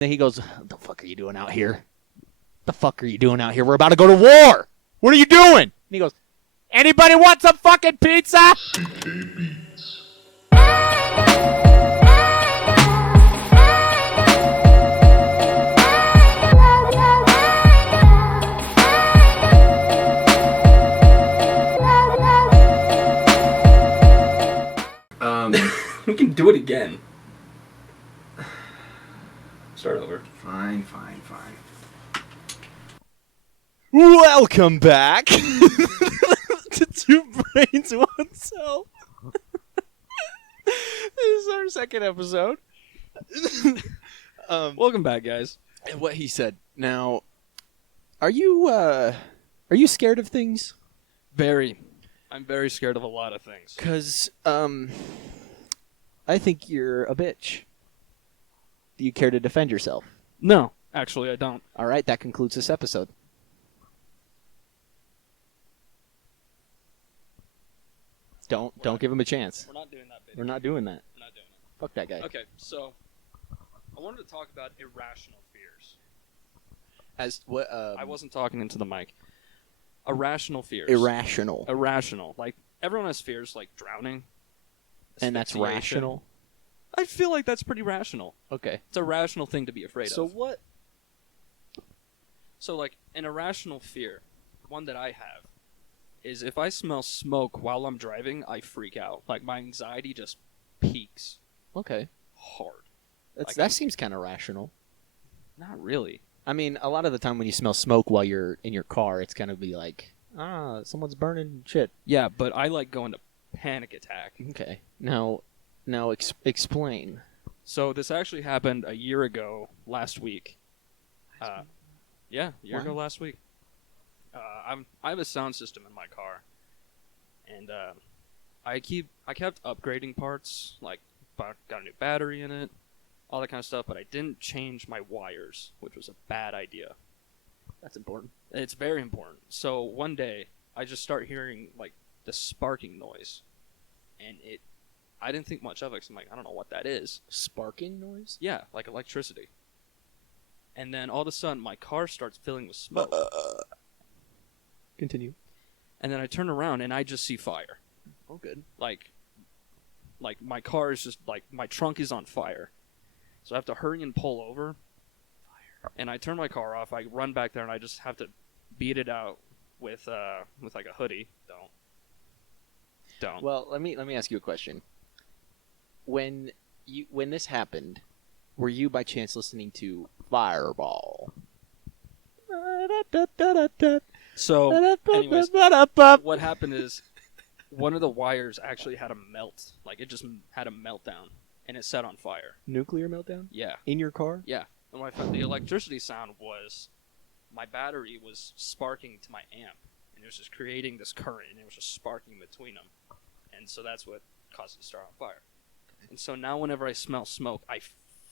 Then he goes, "What the fuck are you doing out here? The fuck are you doing out here? We're about to go to war. What are you doing?" And he goes, "Anybody want some fucking pizza?" We can do it again. Start over. Fine. Welcome back to Two Brains, One Cell. This is our second episode. Welcome back, guys. What he said. Now, are you scared of things? Very. I'm very scared of a lot of things. Because, I think you're a bitch. Do you care to defend yourself? No, actually, I don't. All right, that concludes this episode. Don't give him a chance. We're not doing that, baby. We're not doing that. We're not doing it. Fuck that guy. Okay, so I wanted to talk about irrational fears. As what? I wasn't talking into the mic. Irrational fears. Irrational. Irrational. Like, everyone has fears, like drowning. And that's asphyxiation. rational? I feel like that's pretty rational. Okay. It's a rational thing to be afraid So of. what? So, like, an irrational fear, one that I have, is if I smell smoke while I'm driving, I freak out. Like, my anxiety just peaks Okay. hard. That seems kind of rational. Not really. I mean, a lot of the time when you smell smoke while you're in your car, it's going to be like, someone's burning shit. Yeah, but I like going to panic attack. Okay. Now explain. So this actually happened a year ago last week. Yeah, a year ago last week. I have a sound system in my car, and I kept upgrading parts, like got a new battery in it, all that kind of stuff, but I didn't change my wires, which was a bad idea. That's important. It's very important. So one day, I just start hearing like the sparking noise, and I didn't think much of it, because I'm like, I don't know what that is. Sparking noise? Yeah, like electricity. And then all of a sudden, my car starts filling with smoke. Continue. And then I turn around, and I just see fire. Oh, good. Like my car is just, like, my trunk is on fire. So I have to hurry and pull over. Fire. And I turn my car off. I run back there, and I just have to beat it out with like a hoodie. Don't. Well, let me ask you a question. When this happened, were you by chance listening to Fireball? So, anyways, what happened is one of the wires actually had a melt. Like, it just had a meltdown, and it set on fire. Nuclear meltdown? Yeah. In your car? Yeah. And what I found, the electricity sound was my battery was sparking to my amp, and it was just creating this current, and it was just sparking between them. And so that's what caused it to start on fire. And so now whenever I smell smoke, I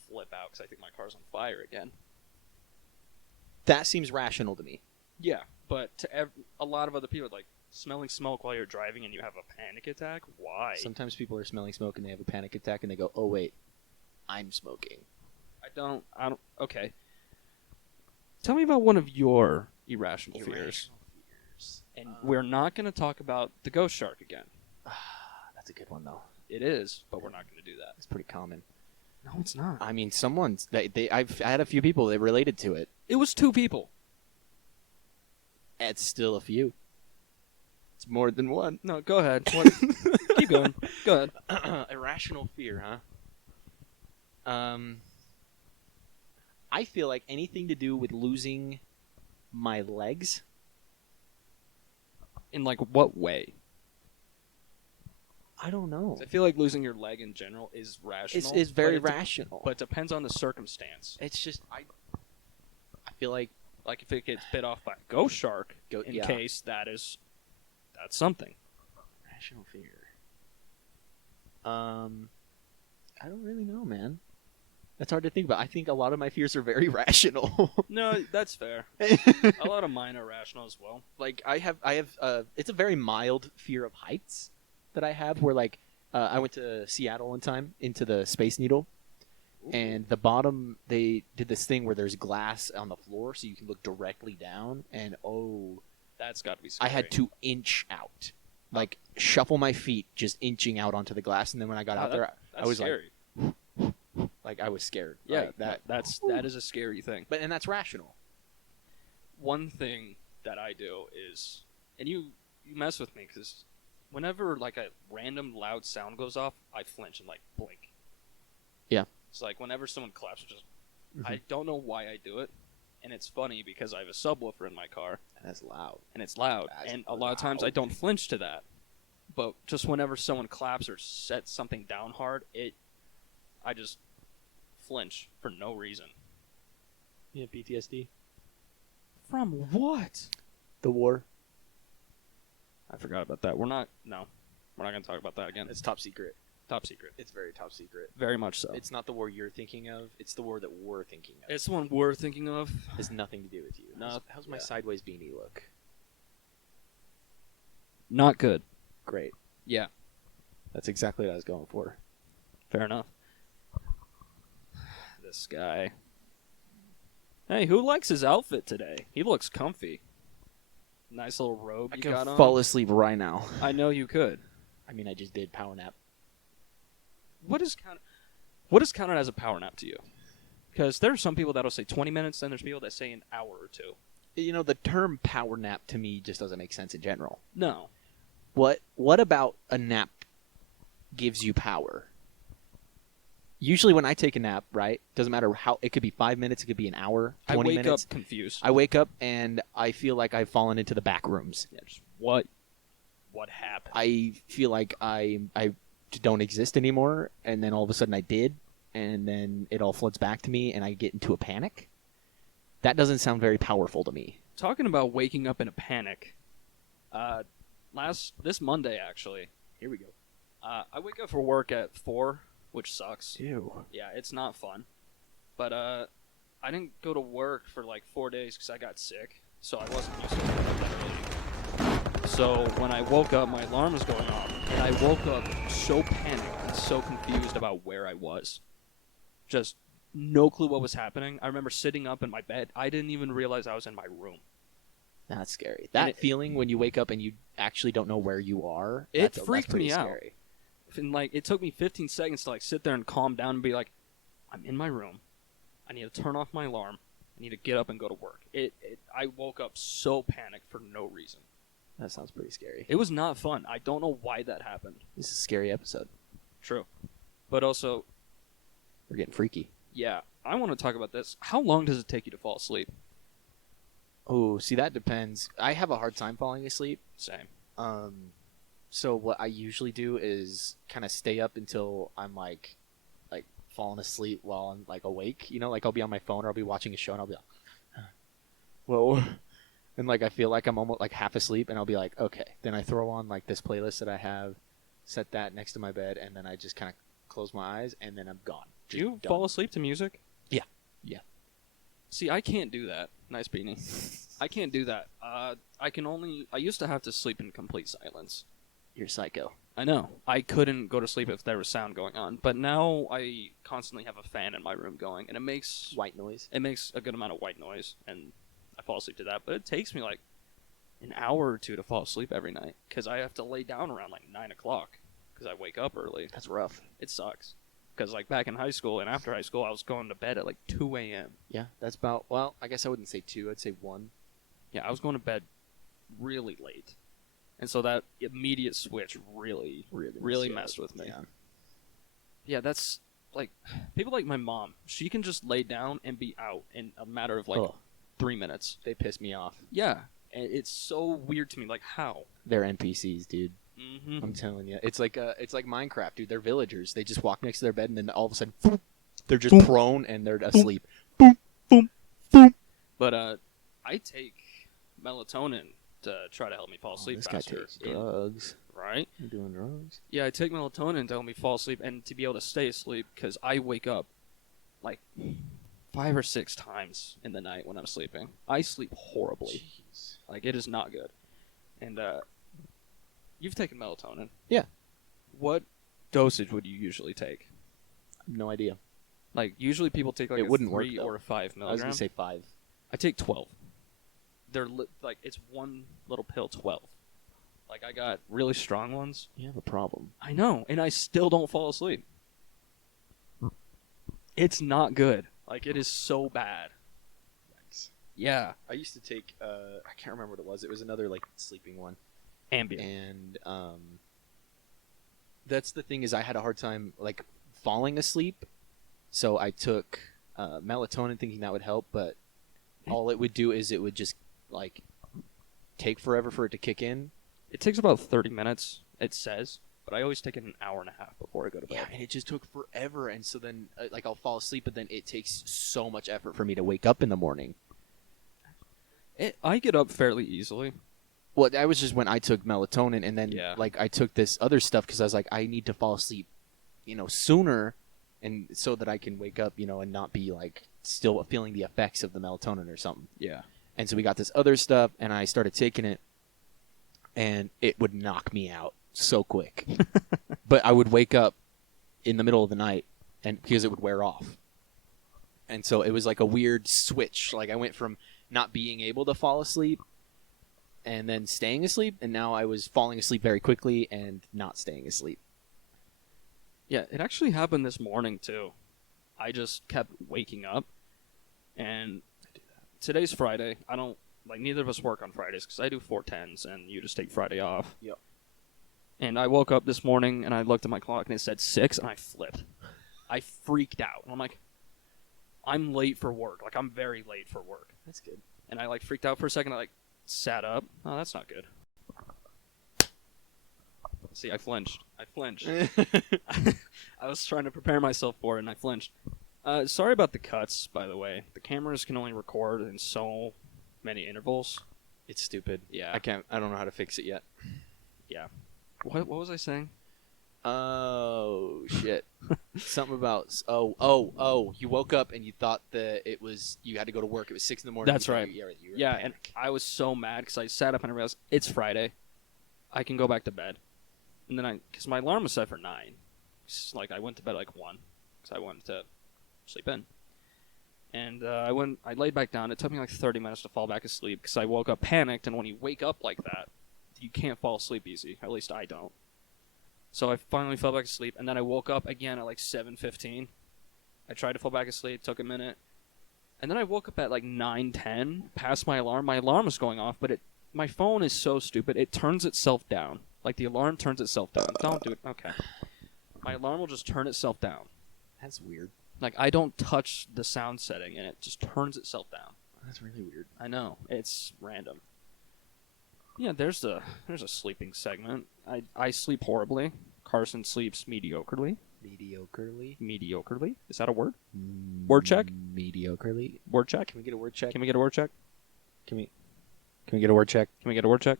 flip out because I think my car's on fire again. That seems rational to me. Yeah, but to a lot of other people, like, smelling smoke while you're driving and you have a panic attack? Why? Sometimes people are smelling smoke and they have a panic attack and they go, "Oh wait, I'm smoking." I don't. Okay. Tell me about one of your irrational fears. And we're not going to talk about the ghost shark again. That's a good one though. It is, but we're not going to do that. It's pretty common. No, it's not. I mean, I've had a few people that related to it. It was 2 people. It's still a few. It's more than one. No, go ahead. Keep going. Go ahead. Irrational fear, huh? I feel like anything to do with losing my legs. In, like, what way? I don't know. I feel like losing your leg in general is rational. It's very rational. But it depends on the circumstance. It's just, I feel like... Like, if it gets bit off by a ghost shark, case, that's something. Irrational fear. I don't really know, man. That's hard to think about. I think a lot of my fears are very rational. No, that's fair. A lot of mine are rational as well. Like, I have it's a very mild fear of heights that I have, where, like, I went to Seattle one time, into the Space Needle, And the bottom, they did this thing where there's glass on the floor, so you can look directly down. And that's got to be scary. I had to inch out, like shuffle my feet, just inching out onto the glass. And then when I got out there, I was scary. like I was scared. Yeah, like, that is a scary thing. And that's rational. One thing that I do is, and you mess with me because whenever like a random loud sound goes off, I flinch and like blink. Yeah. It's like whenever someone claps, I don't know why I do it, and it's funny because I have a subwoofer in my car. And that's loud. And it's loud, and a lot of times I don't flinch to that. But just whenever someone claps or sets something down hard, I just flinch for no reason. You have PTSD? From what? The war. I forgot about that. We're not going to talk about that again. It's top secret. Top secret. It's very top secret. Very much so. It's not the war you're thinking of. It's the war that we're thinking of. It's the one we're thinking of. It has nothing to do with you. No. How's my sideways beanie look? Not good. Great. Yeah. That's exactly what I was going for. Fair enough. This guy. Hey, who likes his outfit today? He looks comfy. Nice little robe you got on. Fall asleep right now. I know you could. I mean, I just did power nap. What is counted as a power nap to you? Because there are some people that'll say 20 minutes, then there's people that say an hour or two. You know, the term power nap to me just doesn't make sense in general. No. What about a nap gives you power? Usually when I take a nap, right, doesn't matter how, it could be 5 minutes, it could be an hour, 20 minutes. I wake up confused. I wake up and I feel like I've fallen into the back rooms. Yeah, just what happened? I feel like I don't exist anymore, and then all of a sudden I did, and then it all floods back to me and I get into a panic. That doesn't sound very powerful to me. Talking about waking up in a panic, this Monday actually. Here we go. I wake up for work at 4, which sucks. Ew. Yeah, it's not fun. But I didn't go to work for like 4 days because I got sick, so I wasn't used to waking up that early. So when I woke up, my alarm was going off, and I woke up so panicked and so confused about where I was. Just no clue what was happening. I remember sitting up in my bed. I didn't even realize I was in my room. That's scary. That feeling when you wake up and you actually don't know where you are, it freaked me out. Scary. And like it took me 15 seconds to like sit there and calm down and be like, I'm in my room. I need to turn off my alarm. I need to get up and go to work. I woke up so panicked for no reason. That sounds pretty scary. It was not fun. I don't know why that happened. This is a scary episode. True. But also, we're getting freaky. Yeah, I want to talk about this. How long does it take you to fall asleep? Oh, see, that depends. I have a hard time falling asleep. Same. So what I usually do is kind of stay up until I'm like falling asleep while I'm like awake. You know, like I'll be on my phone or I'll be watching a show and I'll be like, whoa. And like I feel like I'm almost like half asleep and I'll be like, okay. Then I throw on like this playlist that I have, set that next to my bed, and then I just kind of close my eyes and then I'm gone. Do you fall asleep to music? Yeah. See, I can't do that. Nice beanie. I can't do that. I used to have to sleep in complete silence. You're psycho. I know. I couldn't go to sleep if there was sound going on. But now I constantly have a fan in my room going, and it makes white noise. It makes a good amount of white noise, and I fall asleep to that. But it takes me like an hour or two to fall asleep every night because I have to lay down around like 9 o'clock because I wake up early. That's rough. It sucks. Because like back in high school and after high school, I was going to bed at like 2 a.m. Yeah, that's about, well, I guess I wouldn't say 2. I'd say 1. Yeah, I was going to bed really late. And so that immediate switch really messed with me. Yeah. Yeah, that's like, people like my mom, she can just lay down and be out in a matter of like 3 minutes. They piss me off. Yeah, and it's so weird to me. Like, how? They're NPCs, dude. Mm-hmm. I'm telling you, it's like Minecraft, dude. They're villagers. They just walk next to their bed, and then all of a sudden, boom, they're just prone and they're asleep. Boom, boom, boom. But I take melatonin to try to help me fall asleep this faster. Guy takes drugs, right? You're doing drugs? Yeah, I take melatonin to help me fall asleep and to be able to stay asleep because I wake up like 5 or 6 times in the night when I'm sleeping. I sleep horribly. Jeez. Like, it is not good. And you've taken melatonin. Yeah. What dosage would you usually take? No idea. Like usually people take like It a wouldn't work, 3 though. or a 5 I was milligram. gonna say 5. I take 12. They're like it's one little pill 12. Like I got really strong ones. You have a problem. I know, and I still don't fall asleep. It's not good. Like it is so bad. Yikes. Yeah. I used to take I can't remember what it was. It was another like sleeping one. Ambien. And that's the thing is I had a hard time like falling asleep. So I took melatonin thinking that would help, but all it would do is it would just like take forever for it to kick in. It takes about 30 minutes, it says, but I always take it an hour and a half before I go to bed. Yeah, and it just took forever, and so then like I'll fall asleep, but then it takes so much effort for me to wake up in the morning. I get up fairly easily. Well, that was just when I took melatonin, and then Yeah. like I took this other stuff because I was like, I need to fall asleep, sooner, and so that I can wake up, and not be like still feeling the effects of the melatonin or something. Yeah. And so we got this other stuff, and I started taking it, and it would knock me out so quick. But I would wake up in the middle of the night, and because it would wear off. And so it was like a weird switch. Like I went from not being able to fall asleep and then staying asleep, and now I was falling asleep very quickly and not staying asleep. Yeah, it actually happened this morning, too. I just kept waking up, and today's Friday. I don't, neither of us work on Fridays, because I do 410s, and you just take Friday off. Yep. And I woke up this morning, and I looked at my clock, and it said 6, and I flipped. I freaked out. And I'm like, I'm late for work. Like, I'm very late for work. That's good. And I, freaked out for a second. I, sat up. Oh, that's not good. See, I flinched. I was trying to prepare myself for it, and I flinched. Sorry about the cuts, by the way. The cameras can only record in so many intervals. It's stupid. Yeah. I don't know how to fix it yet. Yeah. What was I saying? Oh, shit. Something about, you woke up and you thought that you had to go to work. It was 6 in the morning. That's right. You were Yeah, in and panic. I was so mad because I sat up and I realized it's Friday. I can go back to bed. And then because my alarm was set for 9. I went to bed 1 because I wanted to sleep in. And I laid back down. It took me 30 minutes to fall back asleep because I woke up panicked. And when you wake up like that, you can't fall asleep easy. At least I don't. So I finally fell back asleep, and then I woke up again at 7:15. I tried to fall back asleep, took a minute, and then I woke up at 9:10, past my alarm. My alarm was going off, but my phone is so stupid. It turns itself down. The alarm turns itself down. Don't do it. Okay. My alarm will just turn itself down. That's weird. I don't touch the sound setting, and it just turns itself down. That's really weird. I know. It's random. Yeah, there's a sleeping segment. I sleep horribly. Carson sleeps mediocrely. Mediocrely? Is that a word? Word check? Mediocrely. Word check? Can we get a word check? Can we get a word check? Can we get a word check? Can we get a word check?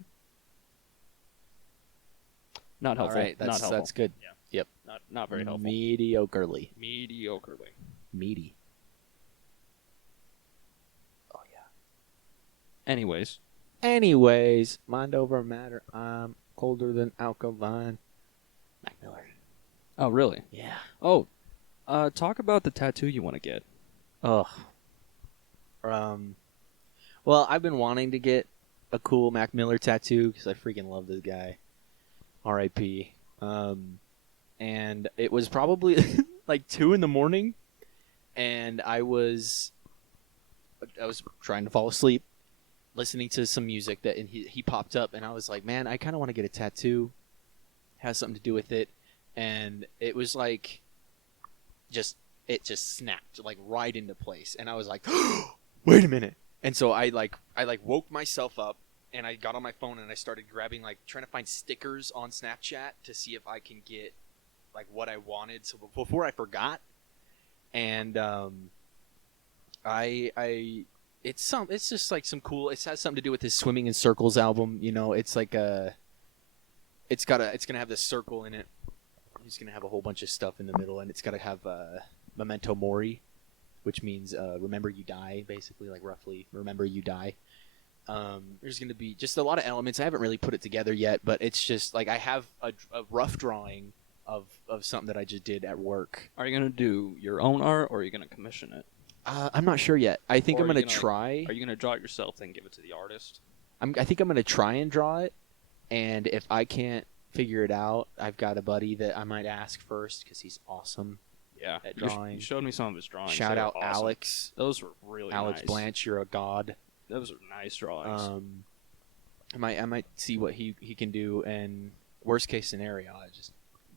Not helpful. All right, not helpful. that's good. Yeah. Yep. Not very helpful. Mediocrely. Mediocrely. Meaty. Oh yeah. Anyways, mind over matter. I'm colder than alkaline. Mac Miller. Oh, really? Yeah. Oh, talk about the tattoo you want to get. Ugh. Well, I've been wanting to get a cool Mac Miller tattoo because I freaking love this guy. R.I.P. And it was probably 2 in the morning, and I was trying to fall asleep, listening to some music and he popped up, and I was like, man, I kind of want to get a tattoo. Has something to do with it, and it was it just snapped right into place, and I was like, wait a minute. And so I woke myself up, and I got on my phone and I started grabbing trying to find stickers on Snapchat to see if I can get what I wanted, so before I forgot. And it's just some cool, it has something to do with his Swimming in Circles album, it's it's gonna have this circle in it. He's gonna have a whole bunch of stuff in the middle, and it's gotta have Memento Mori, which means remember you die, basically, roughly remember you die. There's gonna be just a lot of elements. I haven't really put it together yet, but it's just I have a rough drawing of something that I just did at work. Are you gonna do your own art, or are you gonna commission it? I'm not sure yet. I think Or I'm are you gonna try. Are you gonna draw it yourself, then give it to the artist? I think I'm gonna try and draw it, and if I can't figure it out, I've got a buddy that I might ask first because he's awesome Yeah, at drawing. You showed me some of his drawings. Shout They out were awesome. Alex. Those were really Alex nice. Blanche, you're a god. Those are nice drawings. I might see what he can do, and worst case scenario, I just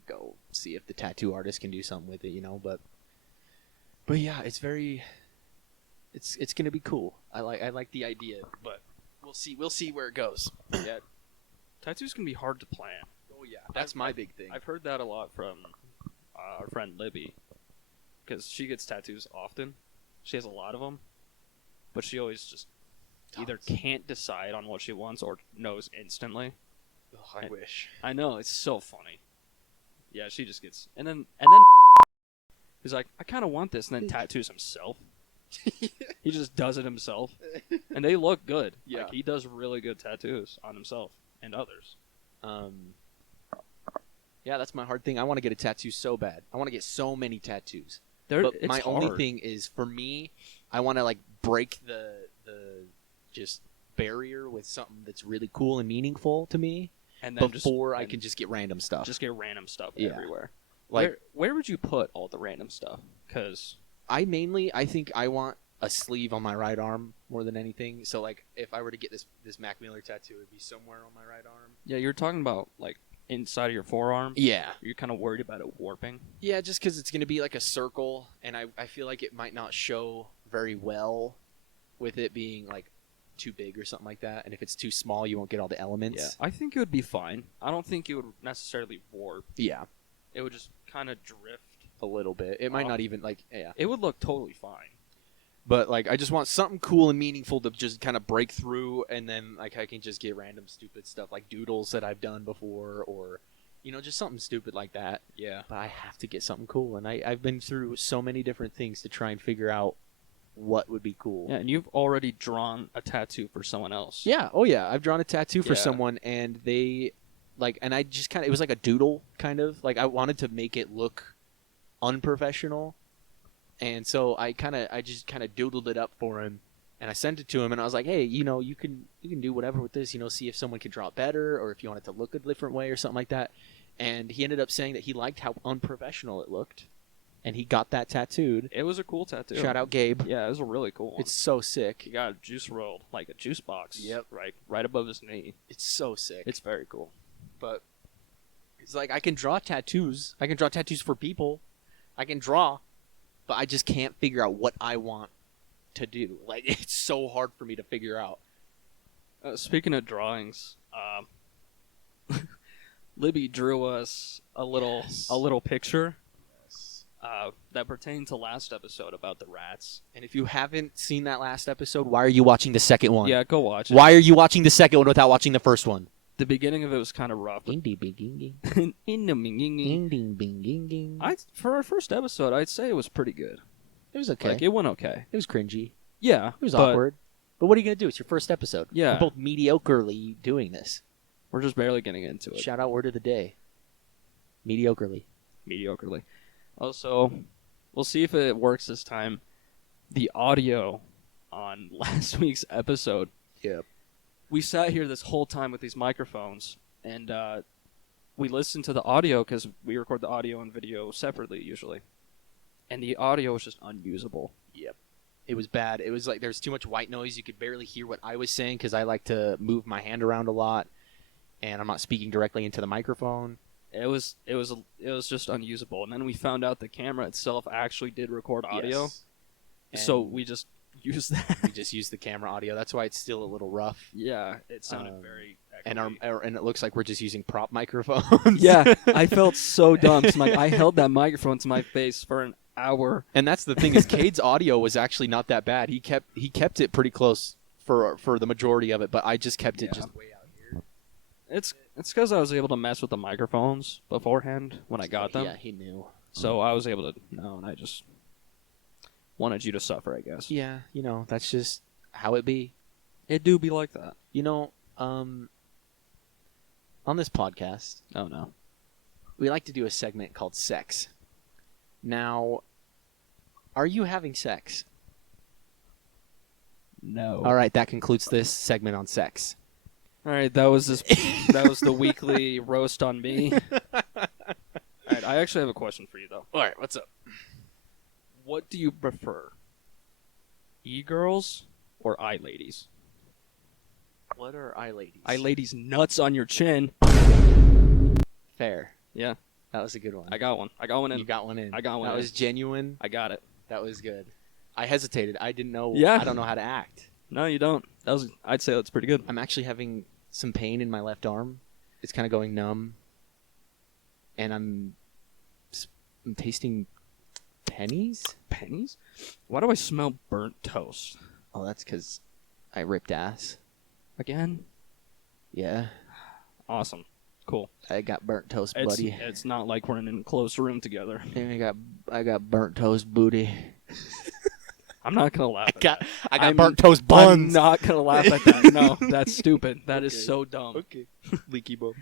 go see if the tattoo artist can do something with it, you know. But yeah, it's gonna be cool. I like the idea, but we'll see where it goes. Yeah, tattoos can be hard to plan. Oh yeah, that's my big thing. I've heard that a lot from our friend Libby, because she gets tattoos often. She has a lot of them, but she always just either can't decide on what she wants or knows instantly. I wish. I know, it's so funny. Yeah, she just gets and then he's like, I kind of want this, and then tattoos himself. He just does it himself, and they look good. Yeah, like, he does really good tattoos on himself and others. Yeah, that's my hard thing. I want to get a tattoo so bad. I want to get so many tattoos. It's my hard. only thing is, for me, I want to like break the just barrier with something that's really cool and meaningful to me, and then before I can just get random stuff. Just get random stuff Yeah. everywhere. Like, where would you put all the random stuff? Because I think I want a sleeve on my right arm more than anything. So like, if I were to get this Mac Miller tattoo, it would be somewhere on my right arm. yeah, you're talking about like inside of your forearm. Yeah. You're kind of worried about it warping. Yeah, just because it's going to be like a circle, and I feel like it might not show very well with it being like too big or something like that. And if it's too small, you won't get all the elements. Yeah, I think it would be fine. I don't think it would necessarily warp. Yeah. It would just kind of drift A little bit. It might not even like, yeah. It would look totally fine. But like, I just want something cool and meaningful to just kind of break through, and then like I can just get random stupid stuff like doodles that I've done before, or just something stupid like that. Yeah. But I have to get something cool, and I've been through so many different things to try and figure out what would be cool. Yeah, and you've already drawn a tattoo for someone else. Yeah. Oh yeah. I've drawn a tattoo for Yeah. someone, and they and I just it was like a doodle kind of, like I wanted to make it look unprofessional. And so I just doodled it up for him, and I sent it to him, and I was like, hey, you can do whatever with this, see if someone can draw it better, or if you want it to look a different way or something like that. And he ended up saying that he liked how unprofessional it looked, and he got that tattooed. It was a cool tattoo. Shout out Gabe. Yeah, it was a really cool one. It's so sick. He got a juice rolled, like a juice box. Yep. Right above his knee. It's so sick. It's very cool. But it's like, I can draw tattoos. I can draw tattoos for people. I can draw, but I just can't figure out what I want to do. Like, it's so hard for me to figure out. Speaking of drawings, Libby drew us a little picture that pertained to last episode about the rats. And if you haven't seen that last episode, why are you watching the second one? Yeah, go watch it. Why are you watching the second one without watching the first one? The beginning of it was kind of rough. For our first episode, I'd say it was pretty good. It was okay. Like, it went okay. It was cringy. Yeah. It was awkward. But what are you going to do? It's your first episode. Yeah. We're both mediocrely doing this. We're just barely getting into it. Shout out word of the day. Mediocrely. Also, we'll see if it works this time. The audio on last week's episode. Yep. We sat here this whole time with these microphones, and we listened to the audio because we record the audio and video separately usually. And the audio was just unusable. Yep. It was bad. It was like there was too much white noise. You could barely hear what I was saying because I like to move my hand around a lot, and I'm not speaking directly into the microphone. It was just unusable. And then we found out the camera itself actually did record audio. Yes. So we just used that. We just used the camera audio. That's why it's still a little rough. Yeah, it sounded very echoey. And it looks like we're just using prop microphones. Yeah, I felt so dumb. So I held that microphone to my face for an hour. And that's the thing is, Cade's audio was actually not that bad. He kept it pretty close for the majority of it, but I just kept it just way out here. It's because I was able to mess with the microphones beforehand when I got them. Yeah, he knew. So I was able to know, and I just wanted you to suffer, I guess. Yeah, that's just how it be. It do be like that. On this podcast. Oh, no. we like to do a segment called Sex. Now, are you having sex? No. All right, that concludes this segment on sex. All right, that was the weekly roast on me. All right, I actually have a question for you though. All right, what's up? What do you prefer? E-girls or eye-ladies? What are eye ladies? Eye ladies nuts on your chin. Fair. Yeah, That was a good one. I got one in. You got one in. I got one That in. was genuine. I got it. That was good. I hesitated. I didn't know. Yeah. I don't know how to act. No, you don't. I'd say that's pretty good. I'm actually having some pain in my left arm. It's kind of going numb. And I'm tasting pennies? Pennies? Why do I smell burnt toast? Oh, that's because I ripped ass. Again? Yeah. Awesome. Cool. I got burnt toast, buddy. It's not like we're in an enclosed room together. And I got burnt toast booty. I'm not gonna laugh at that. I got burnt toast buns. I'm not gonna laugh at that. No, that's stupid. That is so dumb. Okay. Leaky bum.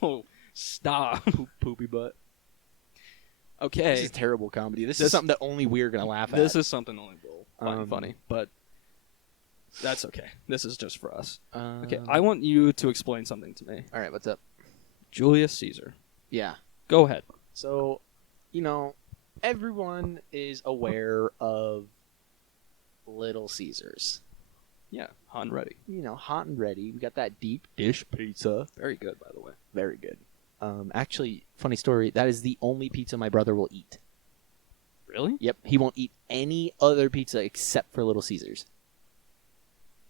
Oh, stop. Poopy butt. Okay. This is terrible comedy. This is something that only we're going to laugh at. This is something only we'll find Um, funny, but that's okay. This is just for us. Okay, Um, I want you to explain something to me. All right, what's up? Julius Caesar. Yeah. Go ahead. So, everyone is aware of Little Caesars. Yeah, hot and ready. Hot and ready. We got that deep dish pizza. Very good, by the way. Very good. Actually, funny story, that is the only pizza my brother will eat. Really? Yep, he won't eat any other pizza except for Little Caesars.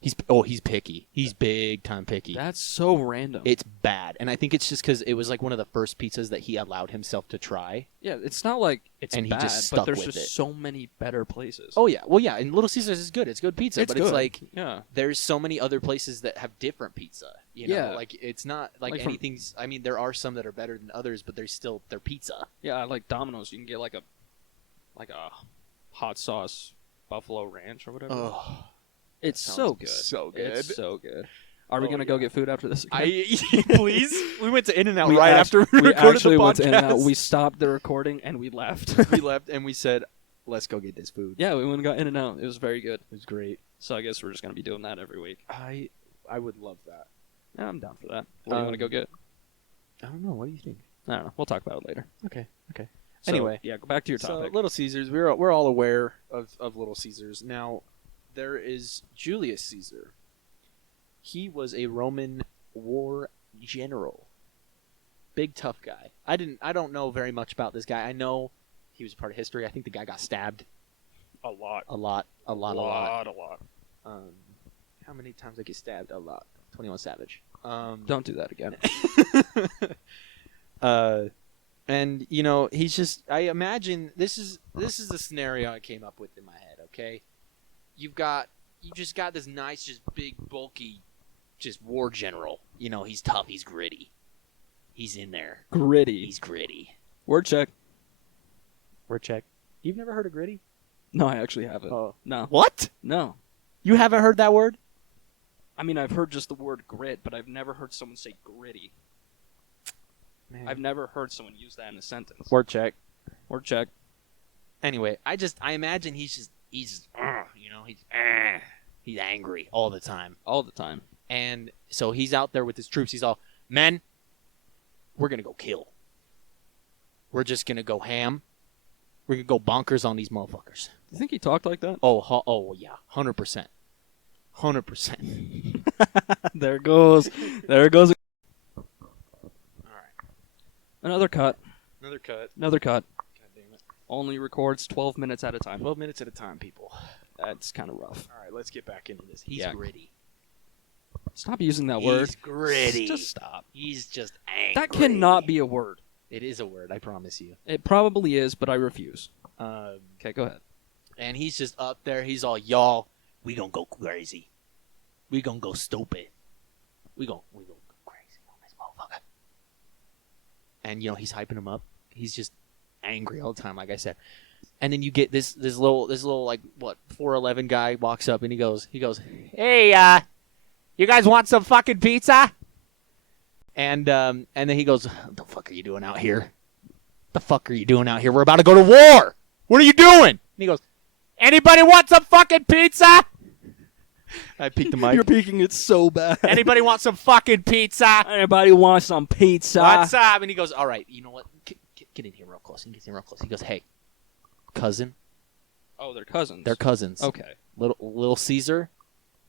He's picky. He's big time picky. That's so random. It's bad, and I think it's just because it was like one of the first pizzas that he allowed himself to try. Yeah, it's not like it's And he bad, just but stuck there's with just it. so many better places. Oh yeah, well yeah, and Little Caesars is good. It's good pizza, but good. it's like yeah, there's so many other places that have different pizza. Yeah. Like it's not like, Like from- anything's. I mean, there are some that are better than others, but they're pizza. yeah. Like Domino's, you can get like a hot sauce buffalo ranch or whatever. Oh, it's sounds so good. so good. It's so good. Are we Oh, gonna go yeah. get food after this? Again? Please. We went to In-N-Out We right act- after we we recorded actually the went to In-N-Out. podcast. We stopped the recording and we left. We left and we said, "Let's go get this food." Yeah, we went and got In-N-Out. It was very good. It was great. So I guess we're just gonna be doing that every week. I would love that. Yeah, I'm down for that. What do you want to go get? I don't know. What do you think? I don't know. We'll talk about it later. Okay. So, Anyway. yeah, go back to your topic. So Little Caesars, we're all aware of Little Caesars. Now, there is Julius Caesar. He was a Roman war general. Big tough guy. I don't know very much about this guy. I know he was part of history. I think the guy got stabbed a lot. a lot. A lot. How many times I get stabbed? A lot. 21 Savage. Don't do that again. And he's just. I imagine this is the scenario I came up with in my head. Okay, you just got this nice, just big, bulky, just war general. He's tough. He's gritty. He's in there. Gritty. He's gritty. Word check. Word check. You've never heard of gritty? No, I actually haven't. Oh, No. what? No. You haven't heard that word? I mean, I've heard just the word grit, but I've never heard someone say gritty. Man. I've never heard someone use that in a sentence. Word check. Word check. Anyway, I imagine he's he's angry all the time. All the time. And so he's out there with his troops. He's all, "Men, we're going to go kill. We're just going to go ham. We're going to go bonkers on these motherfuckers." Do you think he talked like that? Oh yeah, 100%. 100%. There it goes. There it goes. All right. Another cut. Another cut. Another cut. God damn it. Only records 12 minutes at a time. 12 minutes at a time, people. That's kind of rough. All right, let's get back into this. He's Yeah. gritty. Stop using that word. He's gritty. Just stop. He's just angry. That cannot be a word. It is a word, I promise you. It probably is, but I refuse. Um, Okay, go ahead. And he's just up there. He's all, "Y'all, we gonna go crazy. We gonna go stupid. We gonna go crazy on this motherfucker." And he's hyping him up. He's just angry all the time, like I said. And then you get this little like 4'11" guy walks up and he goes, "Hey, you guys want some fucking pizza?" And then he goes, "What the fuck are you doing out here? The fuck are you doing out here? We're about to go to war. What are you doing?" And he goes, "Anybody want some fucking pizza?" I peeked the mic. You're peeking it so bad. "Anybody want some fucking pizza?" Anybody want some pizza? "What's up?" And he goes, "All right, you know what? Get in here real close." He gets in real close. He goes, "Hey, cousin." Oh, they're cousins. They're cousins. Okay. Little Caesar.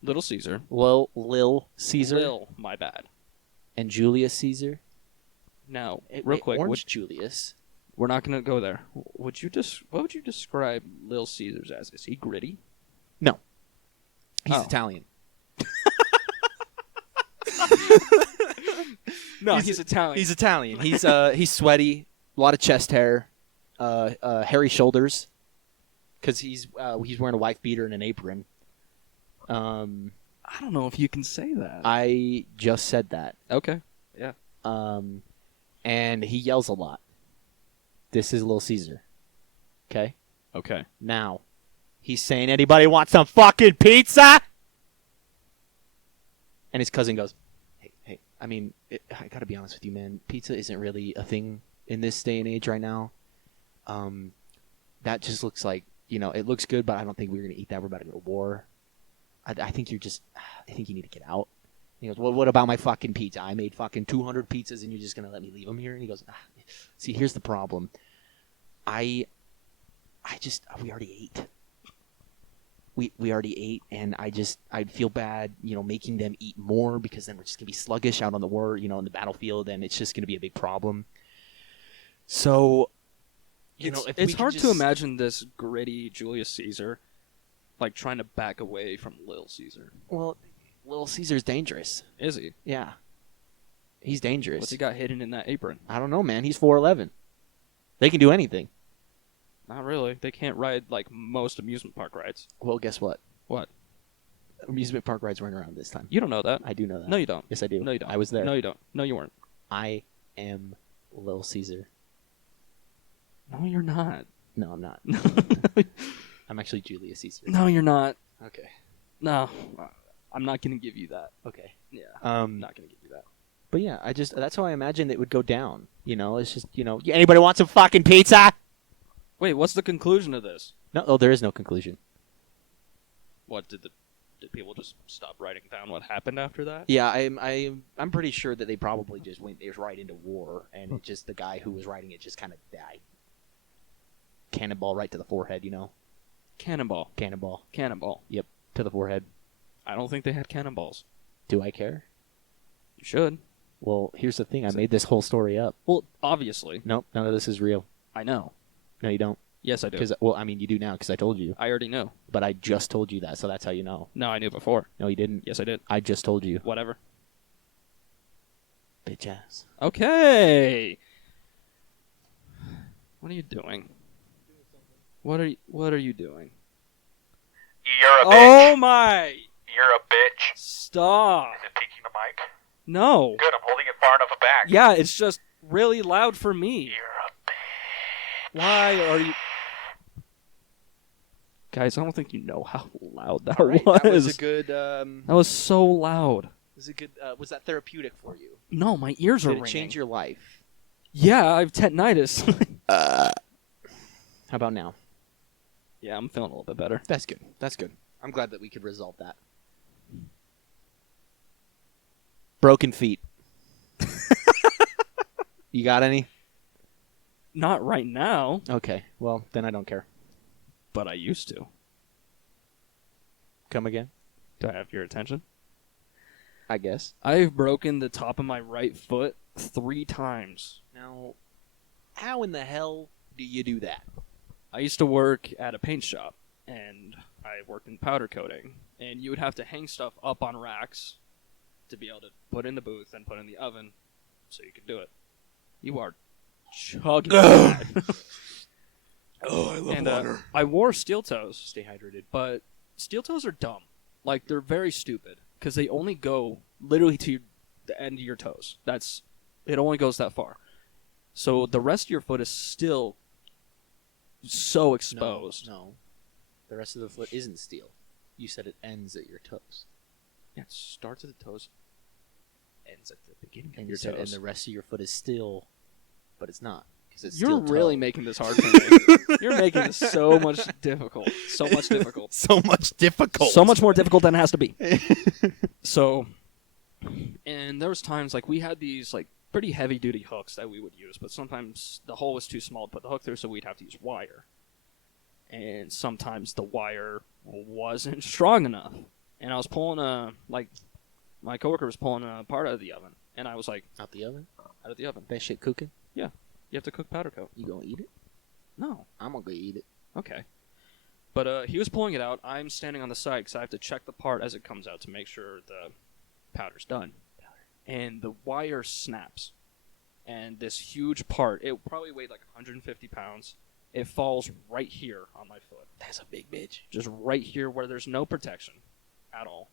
Little Caesar. Lil Caesar. Lil, my bad. And Julius Caesar. Now, real quick. Orange Julius. We're not going to go there. What would you describe Lil Caesar's as? Is he gritty? No. He's Oh. Italian. No, he's Italian. He's Italian. He's sweaty, a lot of chest hair, hairy shoulders, because he's wearing a wife beater and an apron. I don't know if you can say that. I just said that. Okay. Yeah. And he yells a lot. This is Little Caesar. Okay? Okay. Now, he's saying, "Anybody want some fucking pizza?" And his cousin goes, Hey, I mean, I gotta be honest with you, man. Pizza isn't really a thing in this day and age right now. That just looks like, it looks good, but I don't think we're gonna eat that. We're about to go to war. I think you need to get out. He goes, "Well, what about my fucking pizza? I made fucking 200 pizzas and you're just going to let me leave them here?" And he goes, "See, here's the problem. We already ate. We already ate, and I'd feel bad, making them eat more, because then we're just going to be sluggish out on the war, in the battlefield, and it's just going to be a big problem. So, it's hard to imagine this gritty Julius Caesar like trying to back away from Lil Caesar. Well, Little Caesar's dangerous. Is he? Yeah. He's dangerous. What's he got hidden in that apron? I don't know, man. He's 4'11". They can do anything. Not really. They can't ride like most amusement park rides. Well, guess what? What? Amusement park rides weren't around this time. You don't know that. I do know that. No, you don't. Yes, I do. No, you don't. I was there. No, you don't. No, you weren't. I am Little Caesar. No, you're not. No, I'm not. I'm actually Julius Caesar. No, you're not. Okay. No, I'm not gonna give you that. Okay. Yeah. I'm not gonna give you that. But yeah, that's how I imagined it would go down. It's just, anybody want some fucking pizza? Wait, what's the conclusion of this? No, there is no conclusion. What did people just stop writing down what happened after that? Yeah, I'm pretty sure that they probably just went right into war, and it just, the guy who was writing it just kind of died. Cannonball right to the forehead, Cannonball. Cannonball. Yep, to the forehead. I don't think they had cannonballs. Do I care? You should. Well, here's the thing. I made this whole story up. Well, obviously. Nope, none of this is real. I know. No, you don't. Yes, I do. You do now because I told you. I already knew. But I just told you that, so that's how you know. No, I knew before. No, you didn't. Yes, I did. I just told you. Whatever. Bitch ass. Okay. What are you doing? What are you doing? You're a bitch. Oh my! You're a bitch. Stop. Is it peeking the mic? No. Good, I'm holding it far enough back. Yeah, it's just really loud for me. You're a bitch. Why are you... Guys, I don't think you know how loud that was. That was a good. That was so loud. Was a good. Was that therapeutic for you? No, my ears are Did ringing. it change your life? Yeah, I have tinnitus. How about now? Yeah, I'm feeling a little bit better. That's good. That's good. I'm glad that we could resolve that. Broken feet. You got any? Not right now, Okay. Well, then I don't care. but I used to. Come again? Do I have your attention? I guess. I've broken the top of my right foot 3 times. Now, how in the hell do you do that? I used to work at a paint shop, and I worked in powder coating. And you would have to hang stuff up on racks to be able to put in the booth and put in the oven so you could do it. You are chugging that. Oh, I love And I wore steel toes, Stay hydrated. but steel toes are dumb. Like, they're very stupid because they only go literally to the end of your toes. It only goes that far. So the rest of your foot is still so exposed. No. The rest of the foot isn't steel. You said it ends at your toes. Yeah, it starts at the toes. ends at the beginning And of your and toes. the rest of your foot is still, but it's not because it's You're still really toe. making this hard for me. You're making this so much difficult. So much difficult. So much difficult. So much more difficult than it has to be. So, and there was times like we had these like pretty heavy duty hooks that we would use, but sometimes the hole was too small to put the hook through, so we'd have to use wire. And sometimes the wire wasn't strong enough. And I was pulling my coworker was pulling a part out of the oven, and I was like, Out the oven. out of the oven. That shit cooking. You have to cook powder coat. You gonna eat it? No. I'm gonna go eat it. Okay. But he was pulling it out. I'm standing on the side because I have to check the part as it comes out to make sure the powder's done. And the wire snaps. And this huge part, it probably weighed like 150 pounds. It falls right here on my foot. That's a big bitch. Just right here where there's no protection at all.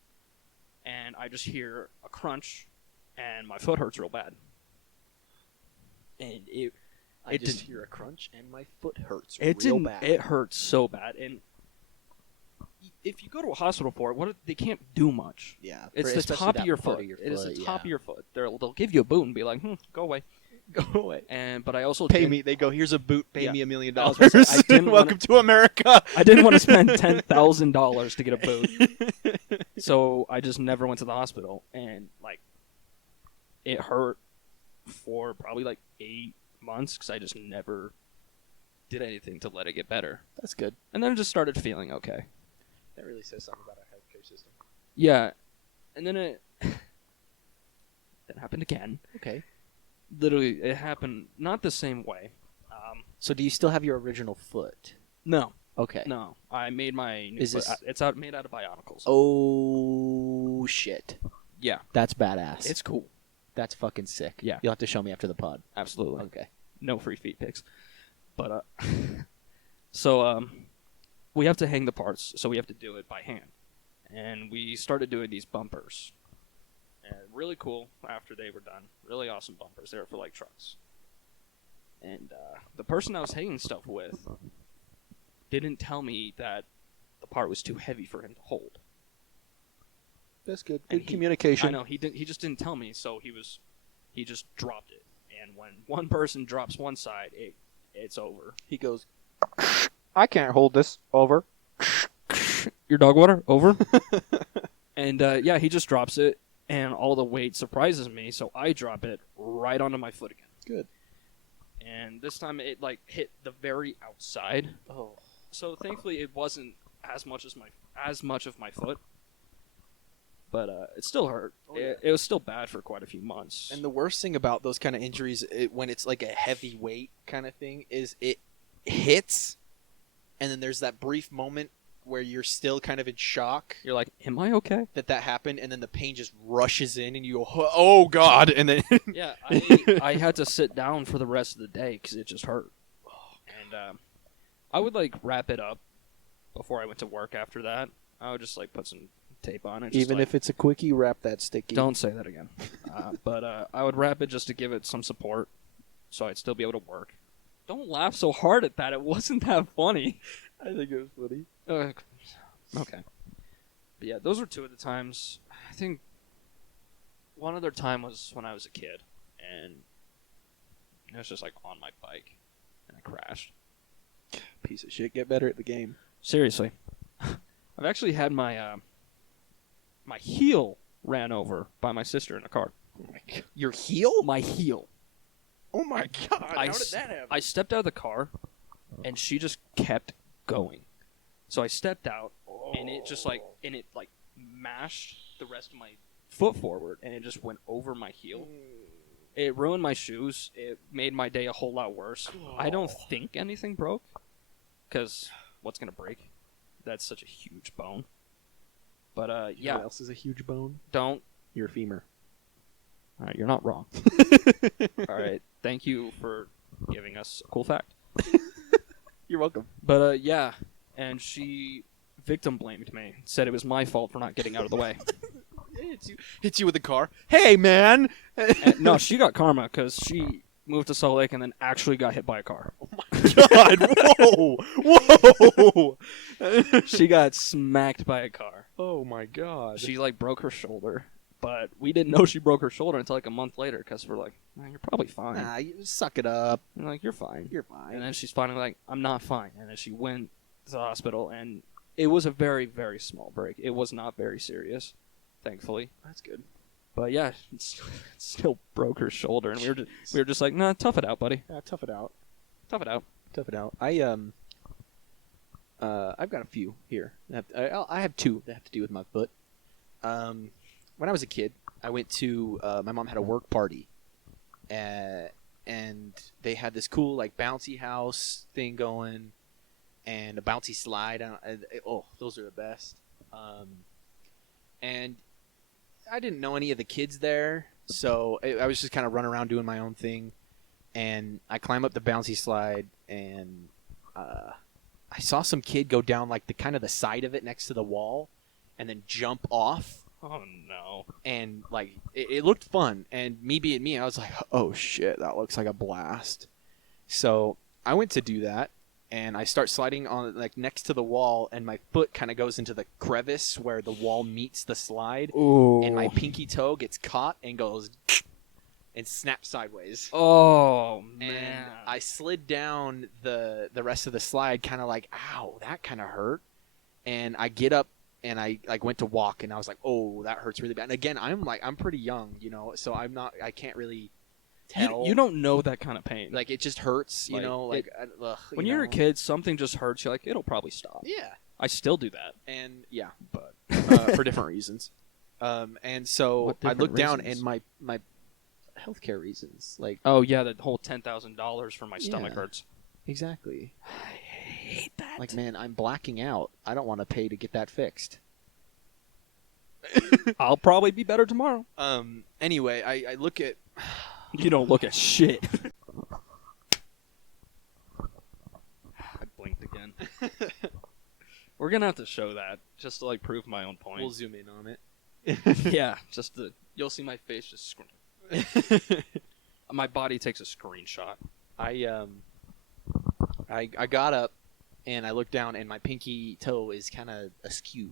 And I just hear a crunch, and my foot hurts real bad. And I It just didn't- hear a crunch and my foot hurts It real didn't. bad. It hurts so bad, and if you go to a hospital for it, they can't do much. Yeah, It's the especially top that of your part foot. of your It is the foot, top of yeah. your foot. They'll give you a boot and be like, go away. Go away. But I also Pay didn't- me. They go, here's a boot. Pay Yeah. me $1 million. I was gonna say, I didn't Welcome to America. I didn't want to spend $10,000 to get a boot, so I just never went to the hospital. And like, it hurt for probably like 8 months because I just never did anything to let it get better. That's good. And then it just started feeling okay. That really says something about our healthcare system. Yeah, and then it that happened again. Okay. Literally, it happened not the same way. So do you still have your original foot? No, Okay. no, I made my new Is foot. this- It's made out of bionicles. Oh shit. Yeah, That's badass. it's cool. That's fucking sick. Yeah. You'll have to show me after the pod. Absolutely. Okay. No free feet pics. But so we have to hang the parts, so we have to do it by hand. And we started doing these bumpers. And really cool after they were done. Really awesome bumpers. They were for like trucks. And the person I was hanging stuff with didn't tell me that the part was too heavy for him to hold. That's good. And Good communication. I know he just didn't tell me, so he just dropped it. And when one person drops one side, it's over. He goes, I can't hold this. Over. Your dog water over. And yeah, he just drops it, and all the weight surprises me, so I drop it right onto my foot again. Good. And this time it like hit the very outside. Oh. So thankfully it wasn't as much of my foot. But it still hurt. Oh, yeah. It was still bad for quite a few months. And the worst thing about those kind of injuries, when it's like a heavy weight kind of thing, is it hits, and then there's that brief moment where you're still kind of in shock You're like, am I okay? that happened, and then the pain just rushes in, and you go, oh God, and then Yeah, I had to sit down for the rest of the day because it just hurt. And I would like wrap it up before I went to work after that. I would just like put some tape on it. Just, even like, if it's a quickie, wrap that sticky. don't say that again. But I would wrap it just to give it some support so I'd still be able to work. Don't laugh so hard at that. It wasn't that funny. I think it was funny. Okay. But yeah, those were two of the times. I think one other time was when I was a kid, and I was just like on my bike, and I crashed. Piece of shit. Get better at the game. Seriously. I've actually had my my heel ran over by my sister in a car. Oh my God. Your heel? My heel. Oh my God! I How did s- that happen? I stepped out of the car, and she just kept going. So I stepped out, and it just like mashed the rest of my foot forward, and it just went over my heel. It ruined my shoes. It made my day a whole lot worse. I don't think anything broke, because what's gonna break? That's such a huge bone. But You know yeah, what else is a huge bone? don't. Your femur. All right, you're not wrong. All right, thank you for giving us a cool fact. You're welcome. But yeah, and she victim blamed me. Said it was my fault for not getting out of the way. Hits you with a car. Hey, man! And, no, she got karma because she moved to Salt Lake and then actually got hit by a car. God! Whoa! Whoa! She got smacked by a car. Oh my God! She like broke her shoulder, But we didn't know she broke her shoulder until like a month later because we're like, man, you're probably fine. Nah, you just suck it up. And like, you're fine. You're fine. And then she's finally like, I'm not fine. And then she went to the hospital, and it was a very, very small break. It was not very serious, thankfully. That's good. But yeah, it still broke her shoulder, and we were just like, nah, tough it out, buddy. Yeah, tough it out. Tough it out. Tough it out. I've got a few here. I have two that have to do with my foot. When I was a kid, I went to my mom had a work party, and they had this cool like bouncy house thing going, and a bouncy slide. Oh, those are the best. And I didn't know any of the kids there, so I was just kind of running around doing my own thing. And I climb up the bouncy slide, and I saw some kid go down like the kind of the side of it next to the wall, and then jump off. Oh no! And like it looked fun, and me being me, I was like, "Oh shit, that looks like a blast." So I went to do that, and I start sliding on like next to the wall, and my foot kind of goes into the crevice where the wall meets the slide, Ooh. and my pinky toe gets caught and goes and snaps sideways. Oh man! And I slid down the rest of the slide, kind of like, "Ow, that kind of hurt." And I get up. And I like went to walk, and I was like, "Oh, that hurts really bad." And again, I'm pretty young, so I can't really tell. You don't know that kind of pain. Like it just hurts, Like, when you you're know? a kid, something just hurts. You're like, it'll probably stop. Yeah, I still do that. and yeah, But for different reasons. And so What I different looked down, reasons? and my healthcare reasons, like oh yeah, the whole $10,000 for my stomach Yeah. hurts. exactly. I hate that. Like, man, I'm blacking out. I don't want to pay to get that fixed. I'll probably be better tomorrow. Anyway, I look at. You don't look at shit. I blinked again. We're gonna have to show that just to like prove my own point. We'll zoom in on it. Yeah, you'll see my face just screen. My body takes a screenshot. I got up and I looked down, and my pinky toe is kind of askew.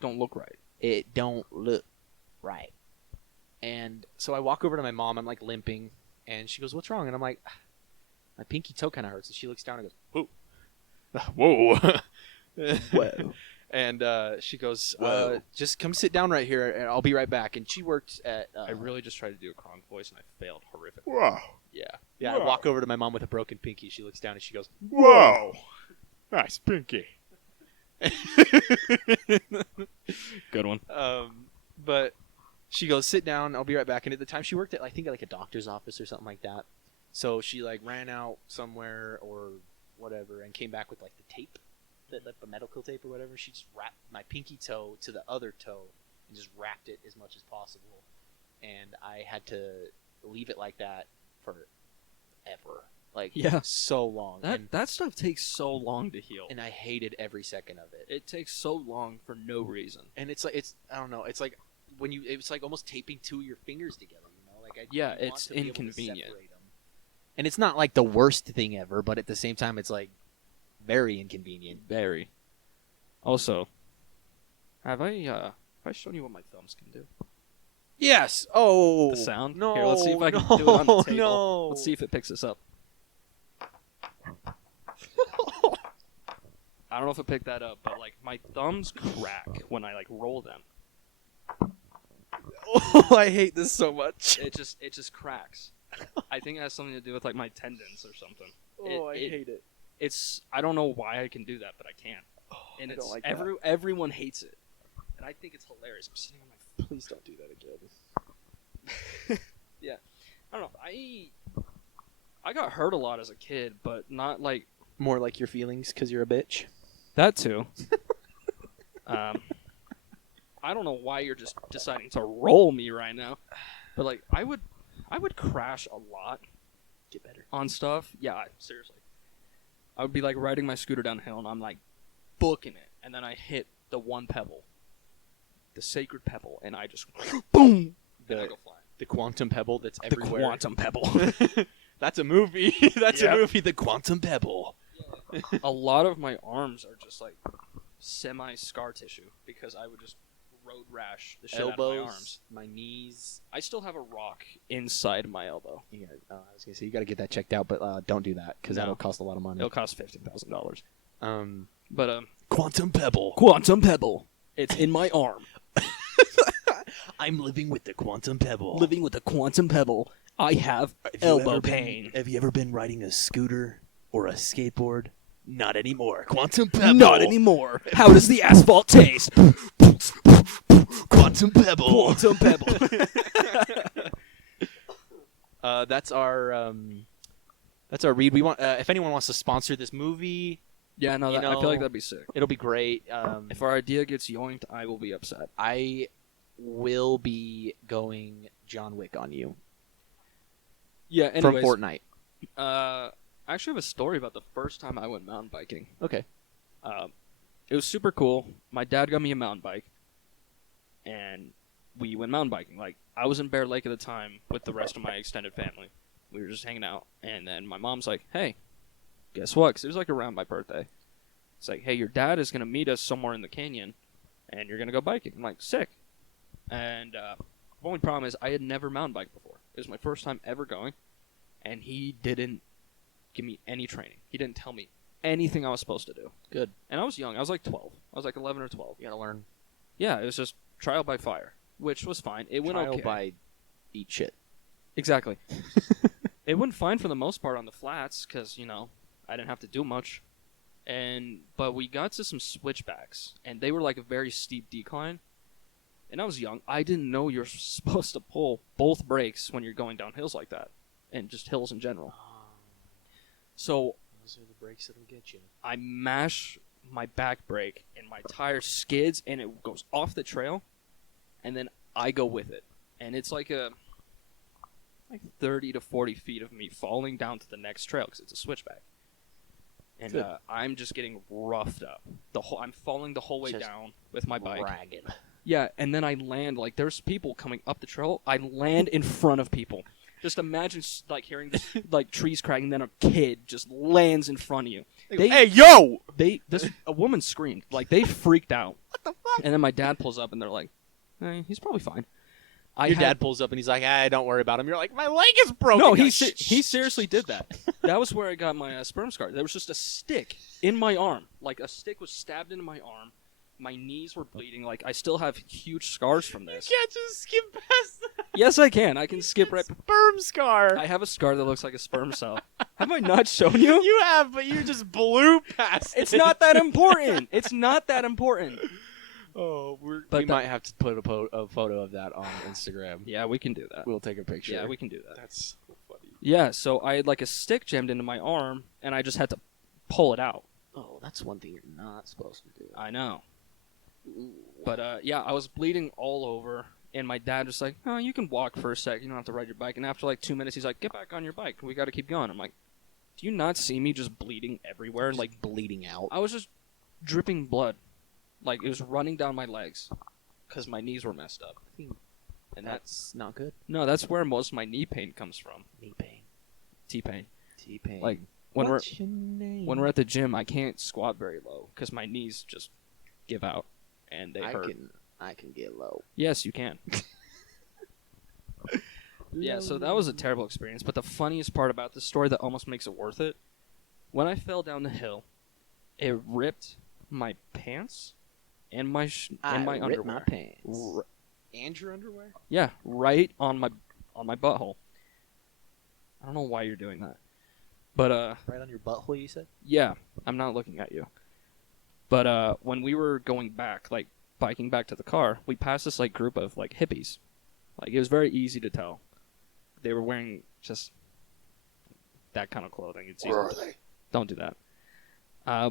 Don't look right. It don't look right. And so I walk over to my mom. I'm like limping, and she goes, "What's wrong?" And I'm like, "My pinky toe kind of hurts." And she looks down and goes, "Whoa, whoa." Whoa. And she goes, Whoa. "Just come sit down right here, and I'll be right back." And she worked at. I really just tried to do a Kronk voice and I failed horrifically. Whoa. Yeah. I walk over to my mom with a broken pinky. She looks down and she goes, Whoa. Nice pinky. Good one. But she goes, "Sit down. I'll be right back." And at the time, she worked at, I think, like a doctor's office or something like that. So she like ran out somewhere or whatever and came back with like the tape, the medical tape or whatever. She just wrapped my pinky toe to the other toe and just wrapped it as much as possible. And I had to leave it like that forever. Like, Yeah. so long. That stuff takes so long to heal. And I hated every second of it. It takes so long for no reason. And it's like, I don't know, it's like when it's like almost taping two of your fingers together, you know? Like, Yeah, you want it's to be able to inconvenient. separate 'em. And it's not like the worst thing ever, but at the same time, it's like very inconvenient. Very. Also, have I shown you what my thumbs can do? Yes. Oh. The sound? No. Here, let's see if I can no, do it on the table. No. Let's see if it picks this up. I don't know if it picked that up, but like my thumbs crack when I like roll them. Oh, I hate this so much. It just cracks. I think it has something to do with like my tendons or something. Oh, I hate it. It's I don't know why I can do that, but I can. And I it's don't like that. everyone hates it, and I think it's hilarious. I'm sitting on my. Please don't do that again. Yeah, I don't know. I got hurt a lot as a kid, but not like More like your feelings because you're a bitch. that too. I don't know why you're just deciding to roll me right now, but like I would crash a lot. Get better. On stuff. Yeah, seriously. I would be like riding my scooter down the hill and I'm like booking it, and then I hit the one pebble, the sacred pebble, and I just boom, and I go flying. The quantum pebble that's The everywhere. quantum pebble. That's a movie. That's Yep. a movie. The quantum pebble. A lot of my arms are just like semi scar tissue because I would just road rash the shit out of my Elbows, arms. my knees. I still have a rock inside my elbow. Yeah, I was gonna say you got to get that checked out, but don't do that because No. that'll cost a lot of money. It'll cost $15,000. Um, But Quantum Pebble. Quantum Pebble. It's in my arm. I'm living with the Quantum Pebble. Living with a Quantum Pebble. I have elbow pain. Have you ever been riding a scooter or a skateboard? Not anymore. Quantum Pebble. Not anymore. How does the asphalt taste? Quantum Pebble. Quantum Pebble. That's our read. We want if anyone wants to sponsor this movie, Yeah, no, You I feel know- like that'd be sick. it'll be great. If our idea gets yoinked, I will be upset. I will be going John Wick on you Yeah, anyways. from Fortnite. I actually have a story about the first time I went mountain biking. Okay. It was super cool. My dad got me a mountain bike, and we went mountain biking. Like, I was in Bear Lake at the time with the rest of my extended family. We were just hanging out, and then my mom's like, "Hey, guess what?" Because it was like around my birthday. It's like, "Hey, your dad is gonna meet us somewhere in the canyon, and you're gonna go biking." I'm like, "Sick." And the only problem is I had never mountain biked before. It was my first time ever going, and he didn't give me any training. He didn't tell me anything I was supposed to do. Good. And I was young. I was like 12. I was like 11 or 12. You gotta learn. Yeah, it was just trial by fire, which was fine. It went Trial okay. by eat shit. Exactly. It went fine for the most part on the flats because, I didn't have to do much. But we got to some switchbacks, and they were like a very steep decline. And I was young. I didn't know you're supposed to pull both brakes when you're going down hills like that, and just hills in general. So Those are the brakes that'll get you. I mash my back brake, and my tire skids, and it goes off the trail, and then I go with it. And it's like 30 to 40 feet of me falling down to the next trail because it's a switchback. And Good. I'm just getting roughed up. I'm falling the whole way Just down with my bike. Ragged. Yeah, and then I land, like, there's people coming up the trail. I land in front of people. Just imagine, like, hearing, like, trees cracking, then a kid just lands in front of you. Hey, yo! A woman screamed. Like, they freaked out. What the fuck? And then my dad pulls up, and they're like, he's probably fine. Your dad pulls up and he's like, don't worry about him. You're like, my leg is broken. No, he seriously did that. That was where I got my sperm scar. There was just a stick in my arm. Like, a stick was stabbed into my arm. My knees were bleeding. Like, I still have huge scars from this. You can't just skip past that Yes, I can. I can skip right. sperm scar. I have a scar that looks like a sperm cell. Have I not shown you? You have, but you just blew past It's it. not that important. It's not that important. Oh, We might have to put a photo of that on Instagram. Yeah, we can do that. We'll take a picture. Yeah, we can do that. That's so funny. Yeah, so I had like a stick jammed into my arm, and I just had to pull it out. Oh, that's one thing you're not supposed to do. I know. But yeah, I was bleeding all over, and my dad was like, "Oh, you can walk for a sec. You don't have to ride your bike." And after like 2 minutes, he's like, "Get back on your bike. We got to keep going." I'm like, "Do you not see me just bleeding everywhere?" Just Like, bleeding out. I was just dripping blood. Like, it was running down my legs because my knees were messed up. And that's not good. No, that's where most of my knee pain comes from. Knee pain. T-pain. T-pain. Like, when What's your name? we're at the gym, I can't squat very low because my knees just give out and they hurt. I can get low. Yes, you can. Yeah, so that was a terrible experience. But the funniest part about this story that almost makes it worth it, when I fell down the hill, it ripped my pants and my underwear. ripped my pants. R- And your underwear? yeah, right on my butthole. I don't know why you're doing that, but Right on your butthole, you said? yeah, I'm not looking at you. But when we were going back, like biking back to the car, we passed this like group of like hippies. Like, it was very easy to tell. They were wearing just that kind of clothing. It's easy. Where are they? Don't do that.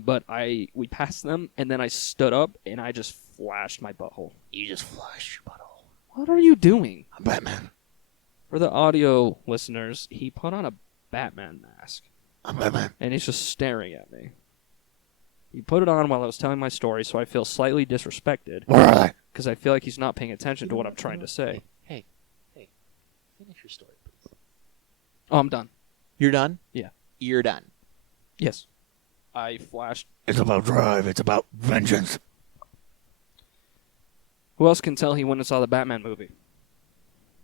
But we passed them, and then I stood up, and I just flashed my butthole. You just flushed your butthole. What are you doing? I'm Batman. For the audio listeners, he put on a Batman mask, I'm Batman. and he's just staring at me. He put it on while I was telling my story, so I feel slightly disrespected, Where are they? because I feel like he's not paying attention to what I'm trying to say. Hey. Finish your story, please. Oh, I'm done. You're done? Yeah. You're done. Yes. I flashed. It's about drive. It's about vengeance. Who else can tell he went and saw the Batman movie?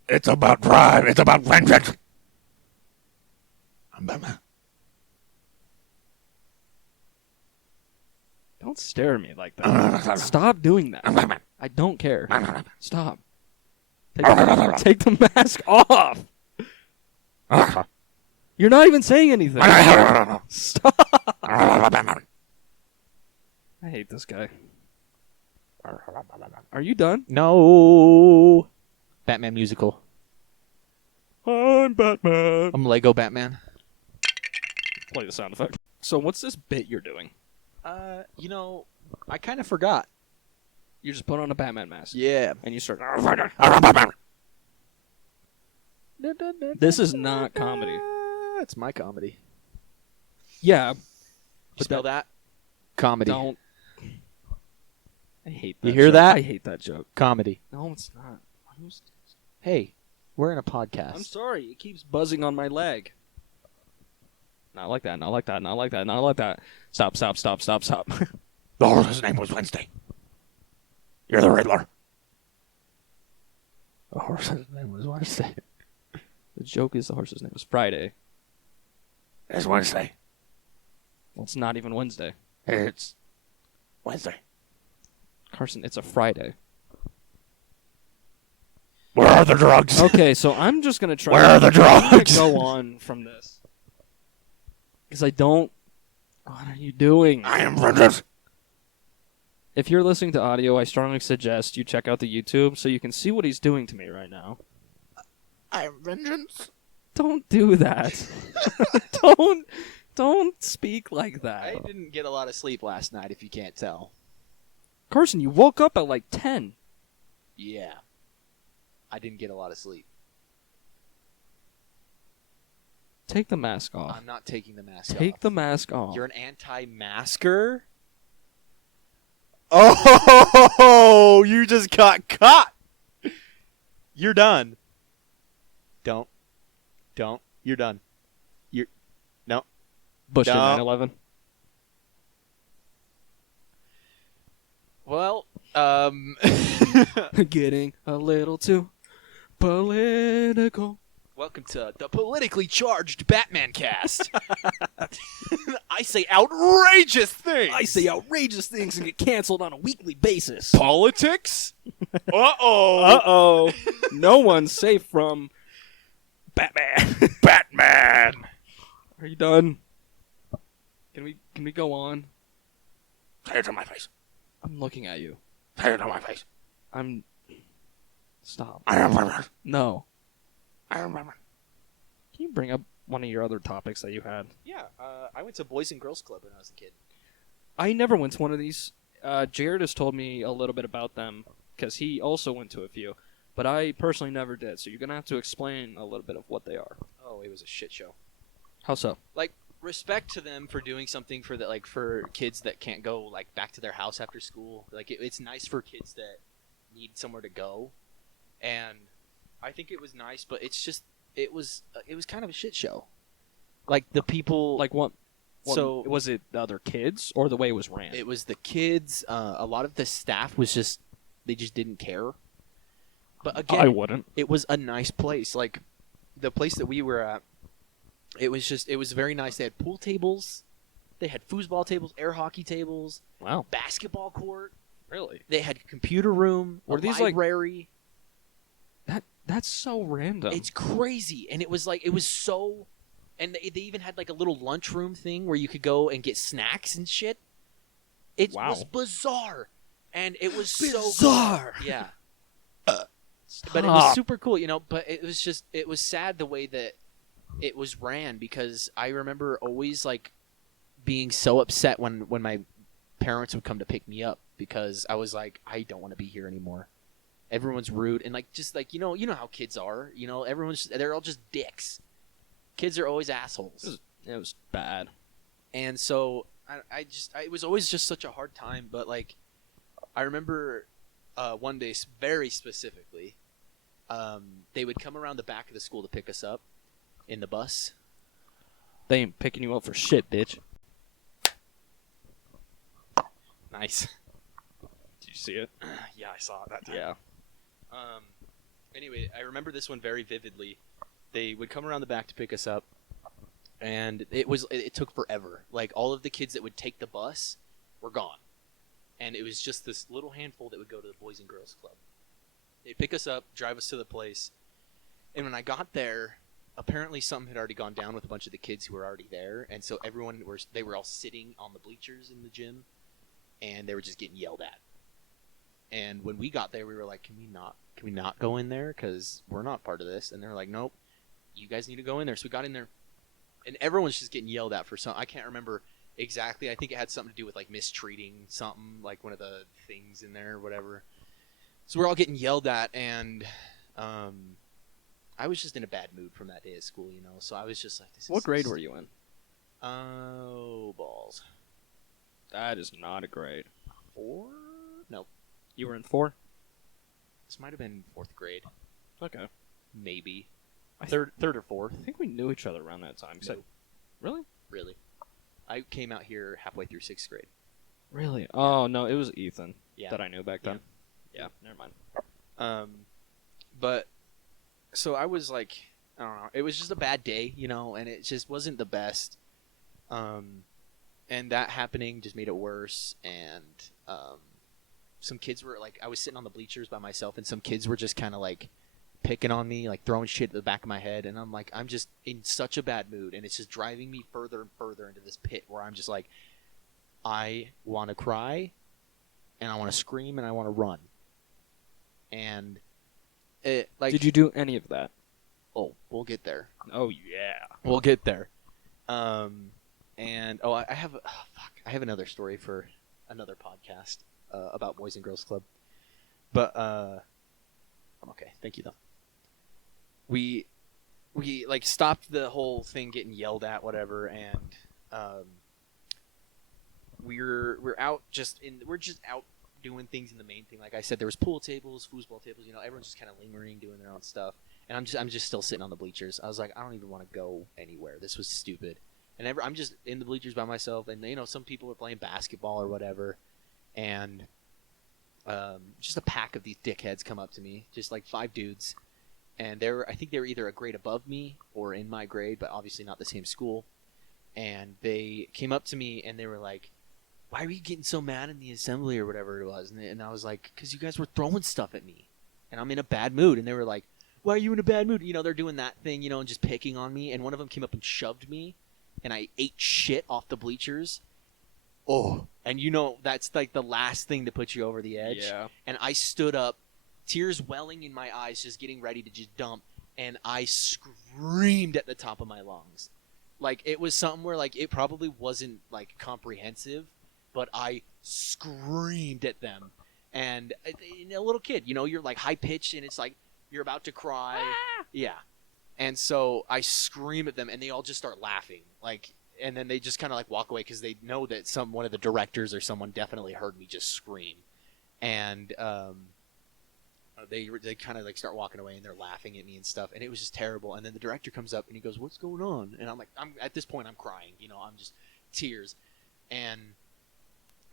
It's about crime. It's about vengeance. I'm Batman. Don't stare at me like that. Stop doing that. I'm Batman. I don't care. Stop. Take the mask off. You're not even saying anything. Stop. I hate this guy. Are you done? No. Batman musical. I'm Batman. I'm Lego Batman. Play the sound effect. So what's this bit you're doing? You know, I kind of forgot. You just put on a Batman mask. Yeah. And you start... This is not comedy. It's my comedy. Yeah. You spell that? Comedy. Don't. I hate that You hear joke. that? I hate that joke. Comedy. No, it's not. Hey, we're in a podcast. I'm sorry. It keeps buzzing on my leg. Not like that. Not like that. Not like that. Not like that. Stop. Stop. Stop. Stop. Stop. The horse's name was Wednesday. You're the Riddler. The horse's name was Wednesday. The joke is the horse's name was Friday. It's Wednesday. Well, it's not even Wednesday. It's Wednesday. Carson, it's a Friday. Where are the drugs? Okay, so I'm just going to try Where are the I'm gonna drugs? go on from this. Because I don't... What are you doing? I am vengeance. If you're listening to audio, I strongly suggest you check out the YouTube so you can see what he's doing to me right now. I am vengeance. Don't do that. Don't speak like that. I didn't get a lot of sleep last night, if you can't tell. Carson, you woke up at like 10. Yeah. I didn't get a lot of sleep. Take the mask off. I'm not taking the mask off. Take the mask off. You're an anti-masker? Oh, you just got caught. You're done. Don't. You're done. No. Bush did No. 9/11. Well, Getting a little too political. welcome to the politically charged Batman cast. I say outrageous things. I say outrageous things and get canceled on a weekly basis. politics. Uh-oh. Uh-oh. No one's safe from Batman. Batman. Are you done? Can we go on? Say it to my face. I'm looking at you. Say it to my face. I'm... Stop. I am vengeance. No. I am Batman. Can you bring up one of your other topics that you had? Yeah, I went to Boys and Girls Club when I was a kid. I never went to one of these. Jared has told me a little bit about them because he also went to a few, but I personally never did. So you're gonna have to explain a little bit of what they are. Oh, it was a shit show. How so? Like, respect to them for doing something for the, like, for kids that can't go, like, back to their house after school. Like, it's nice for kids that need somewhere to go, and I think it was nice, but it's just it was kind of a shit show. Like, the people, Like what? So- was it the other kids or the way it was ran? it was the kids. A lot of the staff was just they just didn't care. But again, I wouldn't. it was a nice place. Like, the place that we were at, it was very nice. They had pool tables, they had foosball tables, air hockey tables, Wow. basketball court. Really? They had computer room, Were a these, like- library. That's so random. It's crazy, and it was so, and they even had like a little lunchroom thing where you could go and get snacks and shit. It Wow. was bizarre, and it was so Bizarre. cool. Yeah. But it was super cool, you know. But it was sad the way that it was ran, because I remember always like being so upset when my parents would come to pick me up, because I was like, I don't want to be here anymore. Everyone's rude, and like just like you know how kids are. You know, they're all just dicks. Kids are always assholes, It was bad. and so it was always just such a hard time. But like, I remember one day very specifically, they would come around the back of the school to pick us up in the bus. They ain't picking you up for shit, bitch. Nice. Did you see it? Yeah, I saw it that time. Yeah. Anyway, I remember this one very vividly. They would come around the back to pick us up, and it took forever. Like, all of the kids that would take the bus were gone, and it was just this little handful that would go to the Boys and Girls Club. They'd pick us up, drive us to the place, and when I got there, apparently something had already gone down with a bunch of the kids who were already there, and so they were all sitting on the bleachers in the gym, and they were just getting yelled at. And when we got there, we were like, can we not go in there? Because we're not part of this. And they were like, nope, you guys need to go in there. So we got in there, and everyone's just getting yelled at for something. I can't remember exactly. I think it had something to do with, like, mistreating something, like one of the things in there or whatever. So we're all getting yelled at, and I was just in a bad mood from that day at school, you know. So I was just like, What grade were you in? Oh, balls. That is not a grade. 4? Nope. You were in 4? This might have been 4th grade. Okay. Maybe. I Third or 4th. I think we knew each other around that time. Nope. Really? Really. I came out here halfway through 6th grade. Really? Oh, no, it was Ethan Yeah. that I knew back then. Yeah, never mind. But, so I was like, I don't know, it was just a bad day, you know, and it just wasn't the best. And that happening just made it worse, and, some kids were, like, I was sitting on the bleachers by myself, and some kids were just kind of, like, picking on me, like, throwing shit at the back of my head, and I'm like, I'm just in such a bad mood, and it's just driving me further and further into this pit where I'm just like, I want to cry, and I want to scream, and I want to run. And it, like, Did you do any of that? oh, we'll get there. Oh, yeah. We'll get there. And I have another story for another podcast about Boys and Girls Club. But I'm okay. Thank you though. We like stopped the whole thing getting yelled at, whatever, and we're out we're just out doing things in the main thing. Like I said, there was pool tables, foosball tables. You know, everyone's just kind of lingering, doing their own stuff. And I'm just still sitting on the bleachers. I was like, I don't even want to go anywhere. This was stupid. And I'm just in the bleachers by myself. And you know, some people are playing basketball or whatever. And just a pack of these dickheads come up to me, just like 5 dudes. And I think they were either a grade above me or in my grade, but obviously not the same school. And they came up to me and they were like, why were you getting so mad in the assembly or whatever it was? And I was like, because you guys were throwing stuff at me. And I'm in a bad mood. And they were like, why are you in a bad mood? You know, they're doing that thing, you know, and just picking on me. And one of them came up and shoved me. And I ate shit off the bleachers. Oh. And you know, that's like the last thing to put you over the edge. Yeah. And I stood up, tears welling in my eyes, just getting ready to just dump. And I screamed at the top of my lungs. Like, it was something where, like, it probably wasn't, like, comprehensive, but I screamed at them. And a little kid, you know, you're, like, high-pitched, and it's like you're about to cry. Ah! Yeah. And so I scream at them, and they all just start laughing. Like, and then they just kind of, like, walk away because they know that one of the directors or someone definitely heard me just scream. And they kind of, like, start walking away, and they're laughing at me and stuff. And it was just terrible. And then the director comes up, and he goes, what's going on? And I'm like, at this point, I'm crying. You know, I'm just tears. And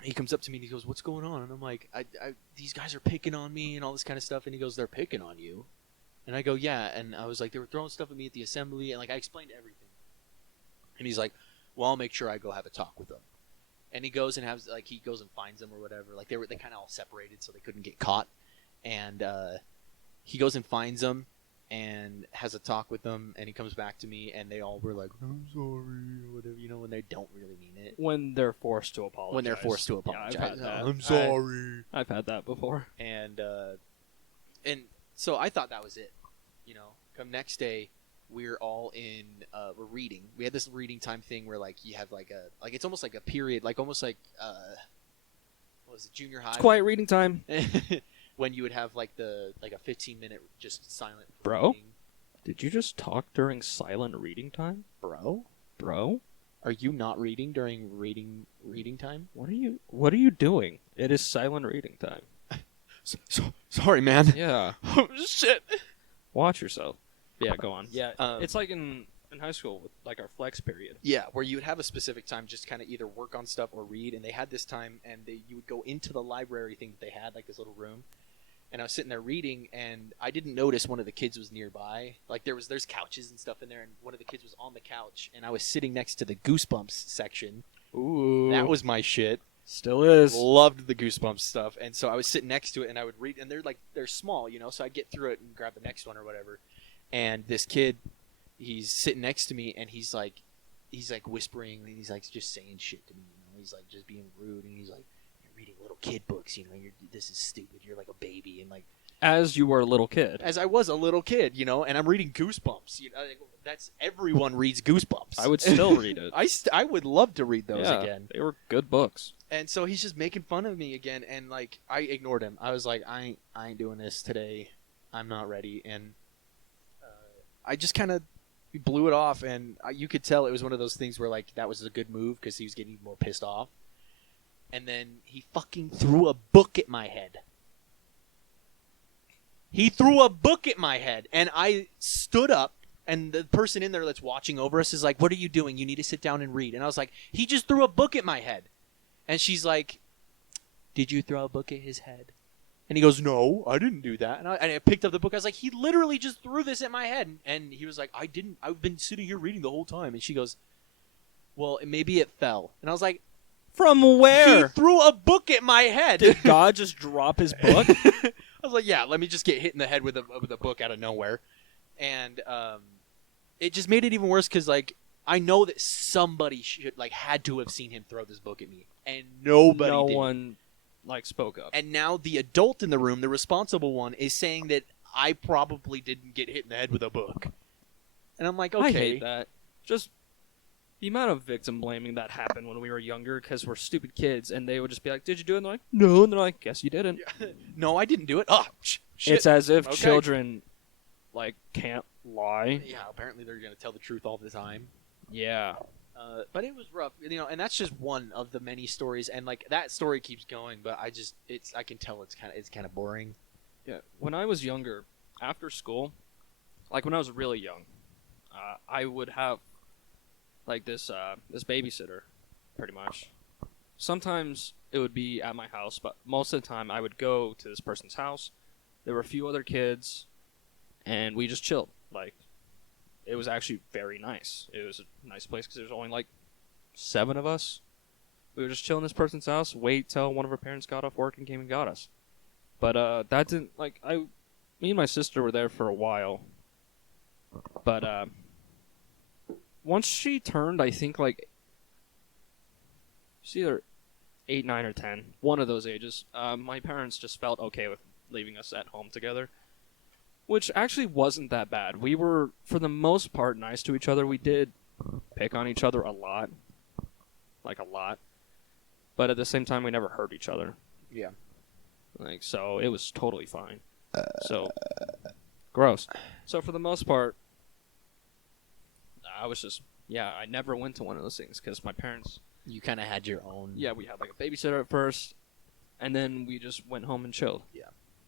he comes up to me, and he goes, what's going on? And I'm like, these guys are picking on me and all this kind of stuff. And he goes, they're picking on you? And I go, yeah. And I was like, they were throwing stuff at me at the assembly. And, like, I explained everything. And he's like, well, I'll make sure I go have a talk with them. And he goes and he goes and finds them or whatever. Like, they kind of all separated so they couldn't get caught. And he goes and finds them and has a talk with them. And he comes back to me, and they all were like, I'm sorry, or whatever, you know, when they don't really mean it. When they're forced to apologize. When they're forced to apologize. Yeah, I've had that. I'm sorry. I've had that before. And so I thought that was it. You know, come next day, we're all we're reading. We had this reading time thing where, like, you have like it's almost like a period, like almost like what was it, junior high? It's quiet reading time. When you would have like a 15-minute just silent Bro? reading. Did you just talk during silent reading time? Bro? Are you not reading during reading time? What are you doing? It is silent reading time. Sorry, man. Yeah. Oh shit. Watch yourself. Yeah, go on. Yeah, it's it's like in in high school with like our flex period. Yeah, where you would have a specific time just kind of either work on stuff or read, and they had this time, and you would go into the library thing that they had, like this little room, and I was sitting there reading, and I didn't notice one of the kids was nearby. Like there's couches and stuff in there, and one of the kids was on the couch, and I was sitting next to the Goosebumps section. Ooh, That was my shit. still is. Loved the Goosebumps stuff, and so I was sitting next to it, and I would read, and they're small, so I'd get through it and grab the next one or whatever. And this kid, he's sitting next to me, and he's like whispering, and he's like just saying shit to me, He's like just being rude, and he's like, "You're reading little kid books, this is stupid. You're like a baby," and like As you were a little kid. as I was a little kid, and I'm reading Goosebumps. That's everyone reads Goosebumps. I would still read it. I would love to read those Yeah, again. they were good books. And so he's just making fun of me again, and like I ignored him. I was like, I ain't doing this today. I'm not ready, and I just kind of blew it off. And you could tell it was one of those things where like that was a good move because he was getting more pissed off. And then he fucking threw a book at my head. He threw a book at my head, and I stood up. And the person in there that's watching over us is like, "What are you doing? You need to sit down and read." And I was like, "He just threw a book at my head." And she's like, "Did you throw a book at his head?" And he goes, "No, I didn't do that." And I picked up the book. I was like, "He literally just threw this at my head." And he was like, "I didn't. I've been sitting here reading the whole time." And she goes, "Well, maybe it fell." And I was like, From "He where? threw a book at my head." Did God just drop his book? I was like, "Yeah, let me just get hit in the head with a book out of nowhere." And it just made it even worse because like I know that somebody had to have seen him throw this book at me, and nobody no did. one spoke up. And now the adult in the room, the responsible one, is saying that I probably didn't get hit in the head with a book. And I'm like, okay. I hate that. Just the amount of victim blaming that happened when we were younger because we're stupid kids, and they would just be like, "Did you do it?" And they're like, "No," and they're like, "Guess you didn't." No, I didn't do it. Oh, shit. It's as if Okay. children can't lie. Yeah, apparently they're going to tell the truth all the time. Yeah. But it was rough, and that's just one of the many stories, and like that story keeps going. But I can tell it's kind of boring. Yeah. When I was younger, after school, like when I was really young, I would have like this babysitter, pretty much. Sometimes it would be at my house, but most of the time I would go to this person's house. There were a few other kids, and we just chilled. Like, it was actually very nice. It was a nice place because there was only like 7 of us. We would just chill in this person's house, wait till one of our parents got off work and came and got us. But that didn't me and my sister were there for a while. But once she turned, I think she's either 8, 9, or 10, one of those ages. My parents just felt okay with leaving us at home together, which actually wasn't that bad. We were, for the most part, nice to each other. We did pick on each other a lot, but at the same time, we never hurt each other. Yeah. So it was totally fine. So gross. So for the most part, I was just I never went to one of those things because my parents. You kind of had your own. Yeah, we had like a babysitter at first, and then we just went home and chilled. Yeah.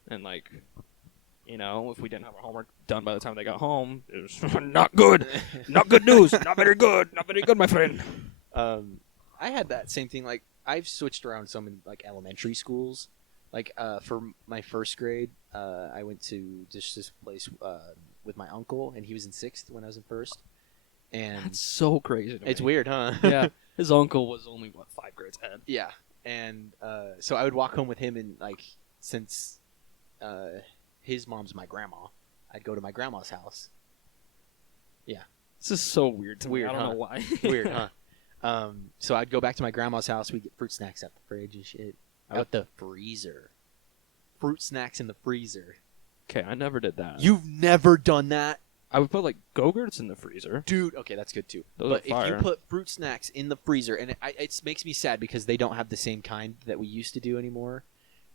And if we didn't have our homework done by the time they got home, it was not good. Not good news. Not very good. Not very good, my friend. I had that same thing. Like I've switched around some in like elementary schools. Like for my first grade, I went to just this place with my uncle, and he was in 6th when I was in 1st. And That's so crazy to me. it's weird, huh? Yeah. His uncle was only, 5 grades ahead? Yeah. And so I would walk home with him, and like since his mom's my grandma, I'd go to my grandma's house. Yeah. This is so weird to Weird, me. I don't huh? know why. Weird, huh? So I'd go back to my grandma's house. We'd get fruit snacks out the fridge and shit. Out the freezer. Fruit snacks in the freezer. Okay, I never did that. You've never done that? I would put, Go-Gurts in the freezer. Dude, okay, that's good too. Those But are fire. if you put fruit snacks in the freezer, and it makes me sad because they don't have the same kind that we used to do anymore.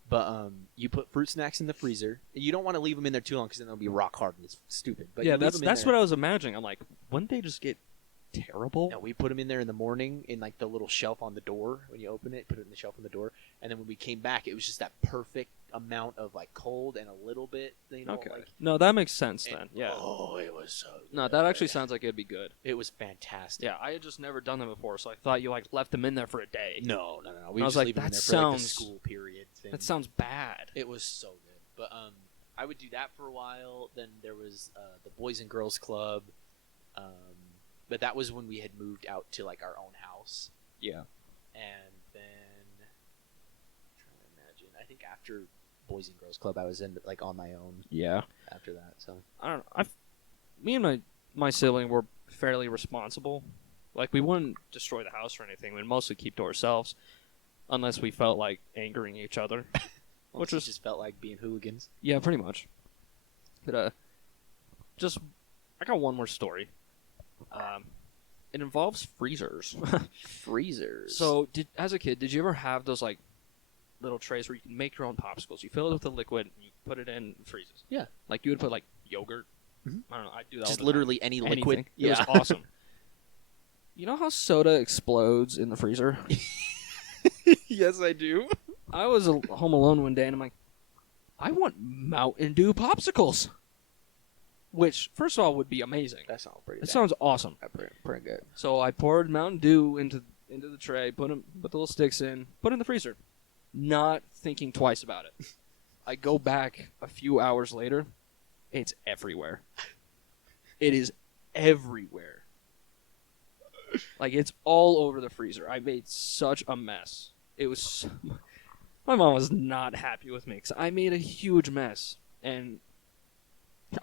But you put fruit snacks in the freezer. You don't want to leave them in there too long because then they'll be rock hard and it's stupid. But yeah, you leave them in that's there. what I was imagining. I'm like, wouldn't they just get terrible? No, we put them in there in the morning in like the little shelf on the door. When you open it, put it in the shelf on the door. And then when we came back, it was just that perfect amount of like cold and a little bit, Okay. like. No, that makes sense And- then. Yeah. Oh, it was so. No, good. that actually sounds like it'd be good. It was fantastic. Yeah, I had just never done that before, so I thought you like left them in there for a day. No. We I were was just like, leaving them that there for like the sounds- school period thing. That sounds bad. It was so good. But I would do that for a while. Then there was the Boys and Girls Club. But that was when we had moved out to like our own house. Yeah. And then I'm trying to imagine. I think after Boys and Girls Club, I was in like on my own Yeah. after that. So I don't know. Me and my sibling were fairly responsible. Like, we wouldn't destroy the house or anything. We'd mostly keep to ourselves, unless we felt like angering each other. which just felt like being hooligans. Yeah, pretty much. But I got one more story. It involves freezers. Freezers. So, as a kid, did you ever have those like little trays where you can make your own popsicles? You fill it with a liquid, and you put it in, and it freezes. Yeah. Like you would put like yogurt. Mhm. I don't know. I do that. all just the literally time. any Anything. liquid. It was awesome. You know how soda explodes in the freezer? Yes, I do. I was home alone one day, and I'm like, I want Mountain Dew Popsicles. Which, first of all, would be amazing. That sounds pretty. It sounds awesome. pretty good. So I poured Mountain Dew into the tray, put the little sticks in, put it in the freezer, not thinking twice about it. I go back a few hours later, it's everywhere. It is everywhere. Like, it's all over the freezer. I made such a mess. It was... My mom was not happy with me because I made a huge mess, and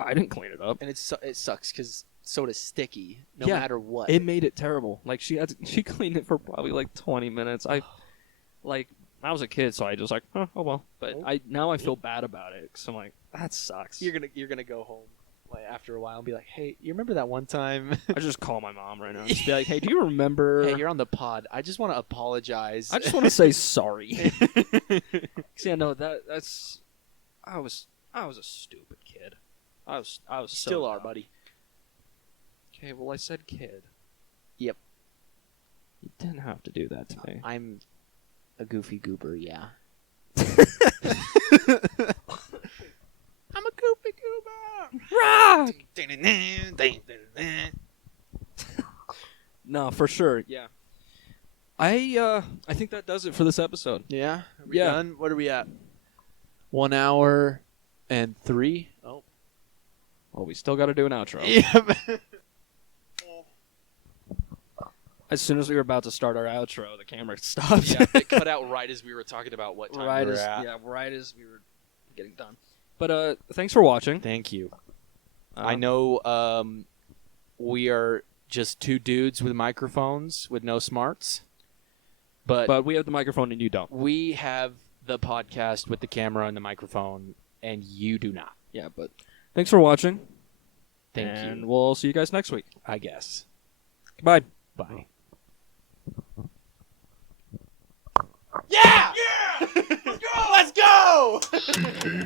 I didn't clean it up. And it sucks because soda's sticky no Yeah, matter what. It made it terrible. Like, she cleaned it for probably like 20 minutes. I was a kid, so I just like, oh well. But now I feel bad about it because I'm like, that sucks. You're gonna go home like after a while and be like, hey, you remember that one time? I just call my mom right now and just be like, hey, do you remember? Hey, you're on the pod. I just want to apologize. I just want to say sorry. 'Cause, yeah, no, that's I was a stupid kid. I was so still are, dumb. buddy. Okay, well, I said kid. Yep. You didn't have to do that to me. I'm a goofy goober, yeah. I'm a goofy goober. Rock! No, for sure. Yeah. I think that does it for this episode. Yeah. Are we Yeah. done? What are we at? 1 hour and 3. Oh. Well, we still got to do an outro. Yep. As soon as we were about to start our outro, the camera stopped. Yeah, it cut out right as we were talking about what time right we were as at. right as we were getting done. But thanks for watching. Thank you. I know we are just two dudes with microphones with no smarts, but we have the microphone and you don't. we have the podcast with the camera and the microphone, and you do not. Yeah, but thanks for watching. Thank and you. we'll see you guys next week. I guess. Goodbye. Bye. Yeah! Yeah! Let's go! Let's go!